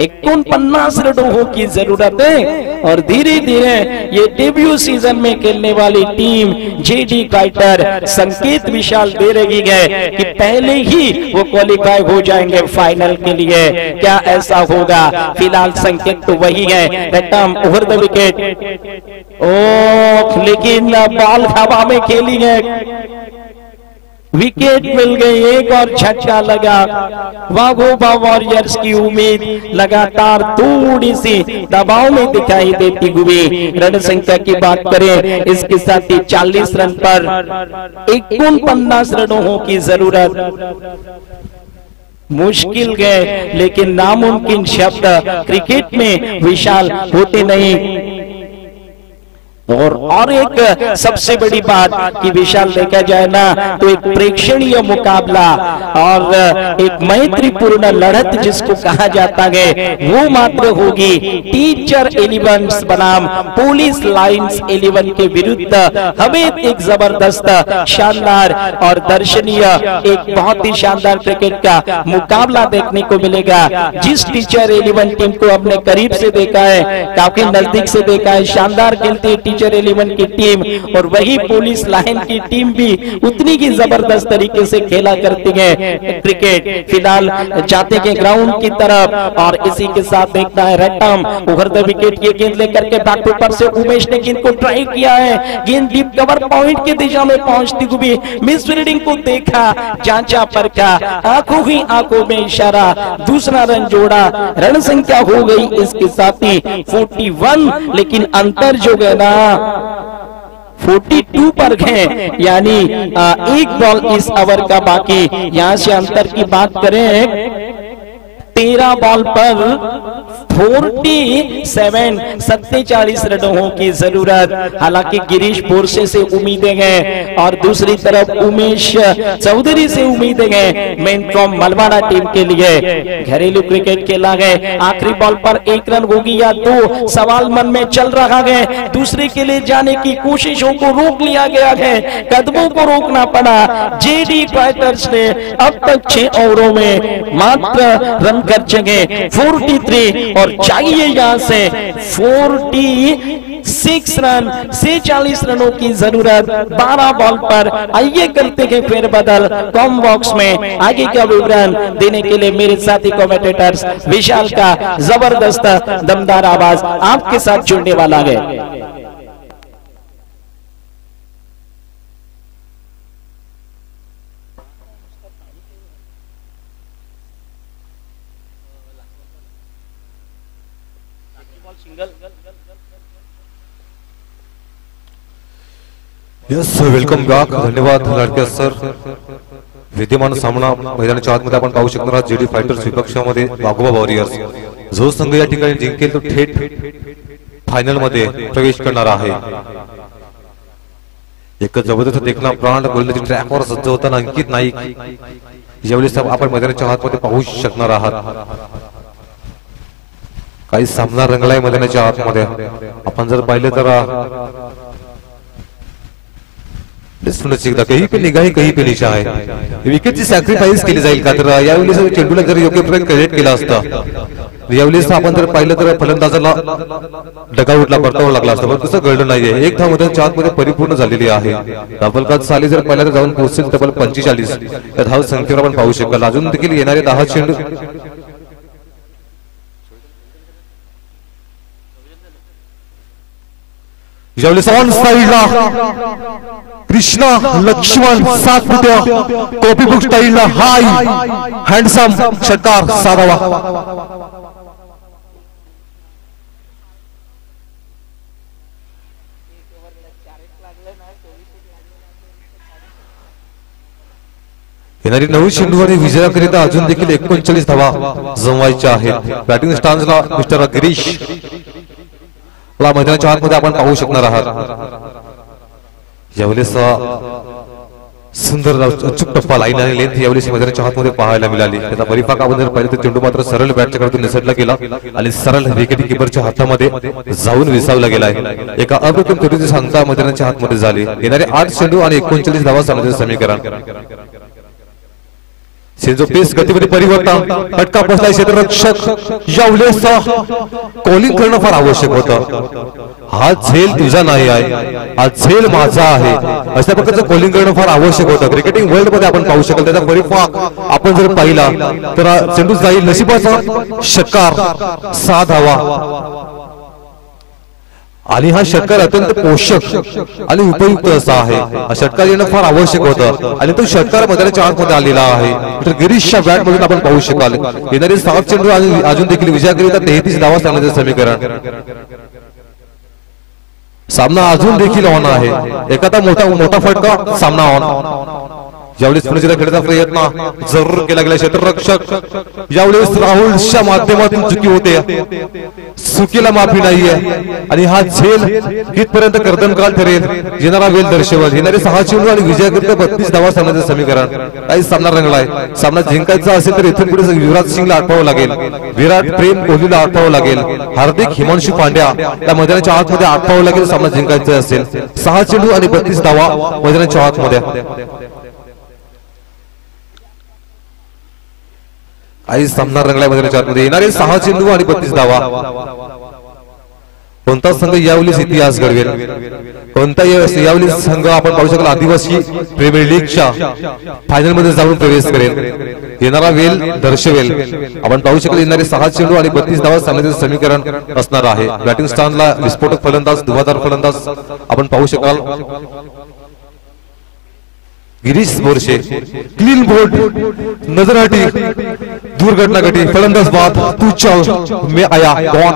49 रनों की जरूरत है और धीरे धीरे ये डेब्यू सीजन में खेलने वाली टीम जेडी क्राइटर संकेत विशाल दे रही है कि पहले ही वो क्वालिफाई हो जाएंगे फाइनल के लिए। क्या ऐसा होगा? फिलहाल संकेत तो वही है। रैटम ओवर द विकेट, लेकिन बॉल हवा में खेली है, विकेट मिल गई, एक और झटका लगा। वाघोबा वॉरियर्स की उम्मीद लगातार थोड़ी सी दबाव में दिखाई देती हुई। रन संख्या की बात करें, इसके साथ ही 40 रन पर 49 रनों की जरूरत। मुश्किल गए लेकिन नामुमकिन शब्द क्रिकेट में विशाल होते नहीं। और एक सबसे बड़ी बात कि विशाल देखा जाए ना तो एक प्रेक्षणीय मुकाबला और एक मैत्रीपूर्ण लड़त जिसको कहा जाता है वो मात्र होगी टीचर 11 बनाम पुलिस लाइन्स 11 के विरुद्ध। हमें एक जबरदस्त, शानदार और दर्शनीय, एक बहुत ही शानदार क्रिकेट का मुकाबला देखने को मिलेगा। जिस टीचर 11 टीम को हमने करीब से देखा है, काफी नजदीक से देखा है, शानदार खेलती मेजर 11 की टीम और वही पुलिस लाइन की टीम भी उतनी ही जबरदस्त तरीके से खेला करती है क्रिकेट। फिलहाल जाते के ग्राउंड की तरफ और इसी के साथ देखता है रट्टम उभरते विकेट, ये गेंद लेकर के बैक ऊपर से उमेश ने गेंद को ट्राई किया है, गेंद डीप कवर पॉइंट की दिशा में पहुंचती हुई मिस फील्डिंग को देखा, जांचा परखा, आंखों ही आंखों में इशारा, दूसरा रन जोड़ा, रण संख्या हो गई इसके साथ ही 41, लेकिन अंतर जो है ना 42 पर है, यानी एक बॉल इस ओवर का बाकी। यहां से अंतर की बात करें 13 बॉल पर 47 रनों की जरूरत। हालांकि गिरीश बोरसे से उम्मीदें हैं और दूसरी तरफ उमेश चौधरी से उम्मीदें हैं मेन फ्रॉम मलवाड़ा टीम के लिए। घरेलू क्रिकेट खेला है, आखिरी बॉल पर 1 रन होगी या 2, सवाल मन में चल रहा है। दूसरे के लिए जाने की कोशिशों को रोक लिया गया है, कदमों को रोकना पड़ा। जेडी फाइटर्स ने अब तक 6 ओवरों में मात्र रन कर जगह 43 और चाहिए यहां से 46 रन, 46 रनों की जरूरत 12 बॉल पर। आइए करते हैं फिर बदल कॉम बॉक्स में। आगे का विवरण देने के लिए मेरे साथी कमेंटेटर्स विशाल का जबरदस्त दमदार आवाज आपके साथ जुड़ने वाला है। यस वेलकम बॅक, धन्यवाद लाडके सर। विद्यमान सामना मैदानाच्या आतमध्ये आपण पाहू शकणार आहात जेडी फायटर्स विपक्षामध्ये वाघोबा वॉरियर्स। जो संघ या ठिकाणी जिंकेल तो थेट फायनल मध्ये प्रवेश करणार आहे। एक जबरदस्त देखना प्राण गोलंदाजी ट्रॅकवर सज्ज होताना अंकित नाईक यावेळी आपण मैदानाच्या आतमध्ये पाहू शकणार आहात। काही सामना रंगलाय मैदानाच्या आतमध्ये। आपण जर पाहिले तर कहीं पे निगाह कहीं पे निशा आहे। विकेटची सॅक्रिफाईस केली जाईल का तर यावेळी चेंडूला जर योग्य प्रकारे क्रेडिट केला असता यावेळी आपण जर पाहिलं तर फलंदाजाला डगाऊटला परतावं लागला असतं, पण तसं घडलं नाहीये। एक धाव मैदानाच्या आतमध्ये परिपूर्ण झालेली आहे। डबलकात साली जर पहिल्यांदा जाऊन पोहोचेल तब्बल 45 या धाव संख्येवर आपण पाहू शकाल। अजून देखील येणारे 10 चेंडू यावेळी ऑन साईडला कृष्णा लक्ष्मण 7 फुट्या कॉपी बुक स्टाईलला हाय हँडसम षटकार साधावा। येणारी 9 चेंडूवारी विजयाकरिता अजून देखील 39 धावा जमवायच्या आहेत। बॅटिंग स्टान्सला मिस्टर गिरीश ला मैदानाच्या आतमध्ये आपण पाहू शकणार आहात। यावेळेस सुंदर अचूक टप्पा लाईन आणि लेंथ यावेळेस मैदानाच्या आतमध्ये पाहायला मिळाली। त्याचा परिपाक आपण जर पाहिलं तर चेंडू मात्र सरळ बॅटच्या कडून निसटला गेला आणि सरळ विकेट किपरच्या हातामध्ये जाऊन विसावला गेलाय। एका अप्रतिम त्वरित सांगता मैदानाच्या आतमध्ये झाली। येणारे 8 चेंडू आणि 39 धावा सामन्याचे समीकरण। सेंजो पेस गतीमध्ये परिवर्तन, फटका पोहोचलाय क्षेत्ररक्षक यावेळेस कॉलिंग करणं फार आवश्यक होतं। हा झेल तुझा नाही आहे, हा झेल माझा आहे अशा प्रकारचं कॉलिंग करणं फार आवश्यक होतं। क्रिकेटिंग वर्ल्ड मध्ये आपण पाहू शकाल त्याचा परिपाक आपण जर पाहिला तर चेंडू जाईल नशिबाचा षटकार 6 धावा आणि हा षटकार अत्यंत पोषक आणि उपयुक्त असा आहे। हा षटकार येणं फार आवश्यक होतं आणि तो षटकार मैदानाच्या आतमध्ये आलेला आहे। तर गिरीशच्या बॅट मधून आपण पाहू शकाल येणारे 7 चेंडू आणि अजून देखील विजयाकरिता 33 धावा सांगण्याचे समीकरण। सामना अजून देखील ऑन आहे। एखादा मोठा फटका सामना ऑन। यावेळेस पुढे खेळण्याचा प्रयत्न जरूर केला गेला। क्षेत्ररक्षक यावेळेस राहुलच्या माध्यमातून चुकी होते, चुकीला माफी नाहीये आणि हा झेल कितपर्यंत कर्दनकाळ ठरेल येणारा वेळ दर्शवेल। येणारे 6 चेंडू आणि विजयाकरिता 32 धावा सांगण्याचे समीकरण। काही सामना रंगलाय। सामना जिंकायचा असेल तर इथून पुढे युवराज सिंगला आठवावं लागेल, विराट प्रेम कोहलीला आठवावं लागेल, हार्दिक हिमांशू पांड्या या मैदानाच्या आतमध्ये आठवावं लागेल सामना जिंकायचा असेल। 6 चेंडू आणि 32 धावा मैदानाच्या आतमध्ये। काही सामना रंगलाय मैदानाच्या आतमध्ये। येणारे 6 चेंडू आणि 32 धावा। कोणता संघ यावेळेस इतिहास घडवेल, कोणता यावेळेस संघ आपण पाहू शकाल आदिवासी प्रीमियर लीगच्या फायनल मध्ये जाऊन प्रवेश करेल, येणारा वेल दर्शवेल. आपण पाहू शकाल येणारे 6 चेंडू आणि 32 धावा सामन्याचे समीकरण असणार आहे. बॅटिंग स्थानला विस्फोटक फलंदाज, धुवाधार फलंदाज आपण पाहू शकाल गिरीश बोरशे. क्लीन बोल्ड, नजरहटी, दुर्घटना घटी, फलंदाज बाद, तू चल मैं आया, कौन.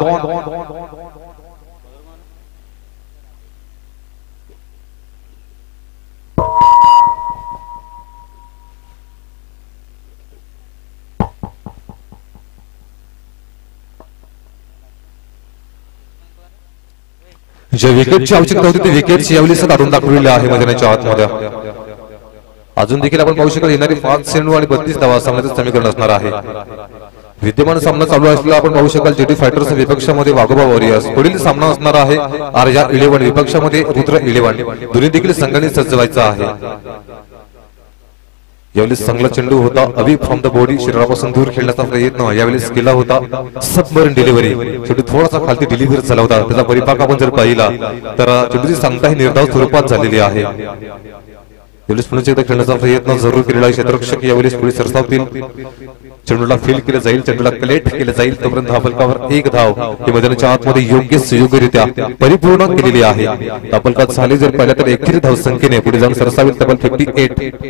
ज्या विकेटची आवश्यकता होती ती विकेट यावेळेस काढून दाखवलेली आहे मैदानाच्या आतमध्ये. अजून देखील आपण पाहू शकाल येणारी 5 चेंडू आणि 32 धावा सामन्याचे समीकरण असणार आहे. विद्यमान सामना चालू असलेला आपण पाहू शकाल जेडी फायटर्स विपक्षामध्ये वाघोबा वॉरियर्स. पुढील सामना असणार आहे आर्या 11 विपक्षामध्ये रुद्र 11. दोन्ही देखील संघाने सज्ज व्हायचा आहे. यावेळेस चांगला चेंडू होता अवी फ्रॉम द बॉडी, शरीरापासून दूर खेळण्याचा प्रयत्न यावेळेस केला होता. सबमरीन डिलिव्हरी, शेवटी थोडासा खालती डिलिव्हरी झाला होता. त्याचा परिपाक आपण जर पाहिला तर चेंडूची सांगता ही निर्धाव स्वरूपात झालेली आहे. यावेळेस पुन्हा एकदा खेळण्याचा प्रयत्न जरूर केलेला आहे. क्षेत्ररक्षक यावेळेस पुढे सरसावतील. चेंडूला फील केलं जाईल, चेंडूला कलेक्ट केलं जाईल. तोपर्यंत धावफलकावर 1 धाव ही मैदानाच्या आतमध्ये योग्य सुयोग्यरित्या परिपूर्ण केलेली आहे. धावफलकात झाले जर पाहिलं तर 31 धाव संख्येने पुढे जाऊन सरसावेल. तब्बल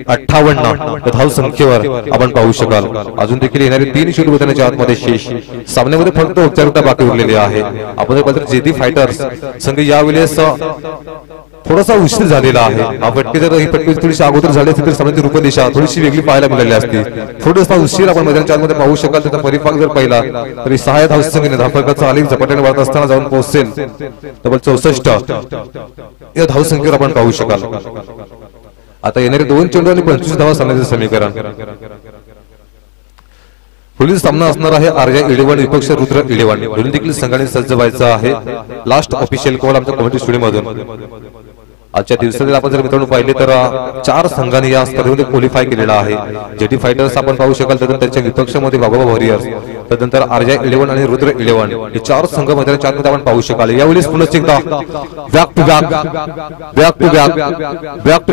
58 धाव संख्येवर आपण पाहू शकाल. अजून देखील येणारे 3 चेंडू मैदानाच्या आतमध्ये शेष. सामन्यामध्ये फक्त औपचारिकता बाकी उरलेली आहे. आपण जर पाहिलं तर जेडी फायटर्स संघ यावेळेस थोडासा उशीर झालेला आहे. हा फटके जर ही फटके थोडीशी अगोदर झाली असती तर सामन्याची रूपदिशा थोडीशी वेगळी पाहायला मिळाली असती. थोडासा उशीर आपण मैदानाच्या आतमध्ये पाहू शकाल. त्याचा परिपाक जर पाहिला तरी 6 धाव संख्येने धावफलकाचा आलेख झपाट्याने वाढत असताना जाऊन पोहोचेल. तब्बल 64 या धाव संख्येवर आपण पाहू शकाल. आता येणारे 2 चेंडू आणि 25 धावा सामन्याचे समीकरण. पुढील सामना असणार आहे आर्या 11 विपक्ष रुद्र 11. दोन्ही देखील संघाने सज्ज व्हायचा आहे. लास्ट ऑफिशियल कॉल आमच्या कमिटी स्टुडिओ मधून. आजच्या दिवसात आपण जर मित्रांनो पाहिले तर 4 संघांनी या स्पर्धेमध्ये क्वालिफाय केलेला आहे. जेडी फायटर्स आपण पाहू शकाल, त्यानंतर त्यांच्या विपक्षामध्ये वाघोबा वॉरियर्स, त्यानंतर आर्या 11 आणि रुद्र 11 हे 4 संघ मैदानाच्या आतमध्ये आपण पाहू शकाल. यावेळेस पुन्हा एकदा बॅक टू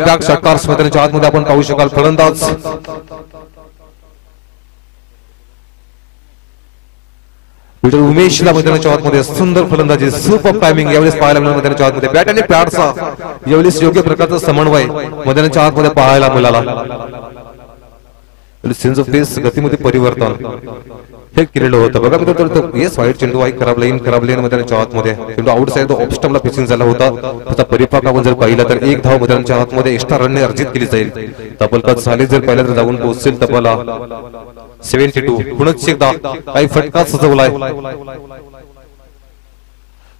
बॅक षटकार मैदानाच्या आतमध्ये आपण पाहू शकाल. फलंदाज उमेशला मैदानाच्या आतमध्ये सुंदर फलंदाजी, सुपर टायमिंग यावेळेस पाहायला मिळालं मैदानाच्या आतमध्ये. बॅट आणि पॅडचा यावेळेस योग्य प्रकारचा समन्वय मैदानाच्या आतमध्ये पाहायला मिळाला. सेन्स ऑफ पेस, गतीमध्ये परिवर्तन हे केलेलं होतं. बघा मित्रांनो, येस वाईट चेंडू आहे, खराब लाईन मैदानाच्या आतमध्ये. चेंडू आउट साइड ऑफ स्टंपला पिचिंग झाला होता. त्याचा परिपाक आपण जर पाहिला तर 1 धाव मैदानाच्या आतमध्ये एक्स्ट्रा रनने अर्जित केली जाईल. तबलकात झाले जर पाहिलं तर जाऊन पोहोचेल तबला 72. पुन्हा एकदा काही फटका सजवलाय.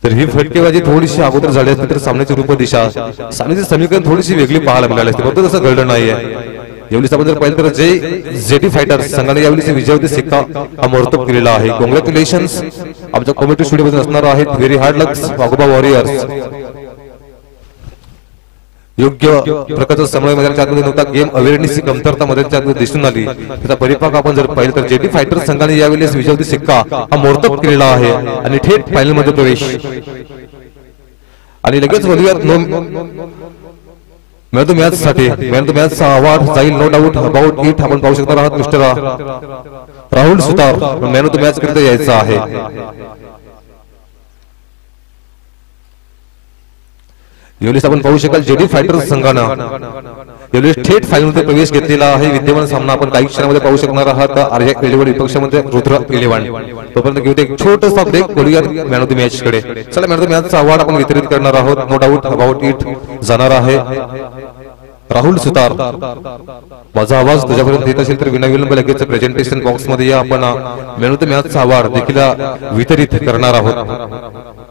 तर ही फटकेबाजी थोडीशी अगोदर झाली असती तर सामन्याची रूपदिशा, सामन्याचे समीकरण थोडीशी वेगळी पाहायला मिळाली असते. फक्त तसं घडलं नाहीये. यावेळी आपण जर पाहिलं तर जेडी फायटर्स संघाने यावेळी विजयावरती सिक्का हा मोडतोड केलेला आहे. कॉंग्रॅच्युलेशन्स आमच्या कॉमेंट्री स्टुडिओ मध्ये असणार आहेत. Very hard luck Waghoba warriors. योग्य प्रकारचा समन्वय मैदानाच्या आतमध्ये नव्हता. गेम अवेअरनेसची कमतरता मैदानाच्या आतमध्ये दिसून आली. त्याचा परिपाक आपण जर पाहिलं तर जेडी फायटर्स संघाने यावेळी विजयावरती सिक्का हा मोडतोड केलेला आहे आणि थेट फायनल मध्ये प्रवेश. आणि लगेच मॅन ऑफ द मॅच साठी मॅन ऑफ द मॅच चा अवॉर्ड जाईल. No doubt about it. आपण पाहू शकणार आहात mister Rahul Sutar man of the match करिता यायचा आहे. यावेळी आपण पाहू शकाल जेडी फायटर्स संघानं यावेळी थेट फायनल मध्ये प्रवेश घेतलेला आहे. विद्यमान सामना आपण काही क्षणामध्ये पाहू शकणार आहात. आर्या 11 विपक्षामध्ये रुद्र 11. तोपर्यंत घेऊ एक छोटासा ब्रेक. बोलूया मॅन ऑफ द मॅच कडे. चला, मॅन ऑफ द मॅच चा अवॉर्ड आपण वितरित करणार आहोत. नो डाऊट अबाउट इट जाणार आहे राहुल सुतार. माझा आवाज तुझ्यापर्यंत येत असेल तर विनाविलंब लगेच प्रेझेंटेशन बॉक्स मध्ये या. आपण मॅन ऑफ द मॅच चा अवॉर्ड देखील वितरित करणार आहोत.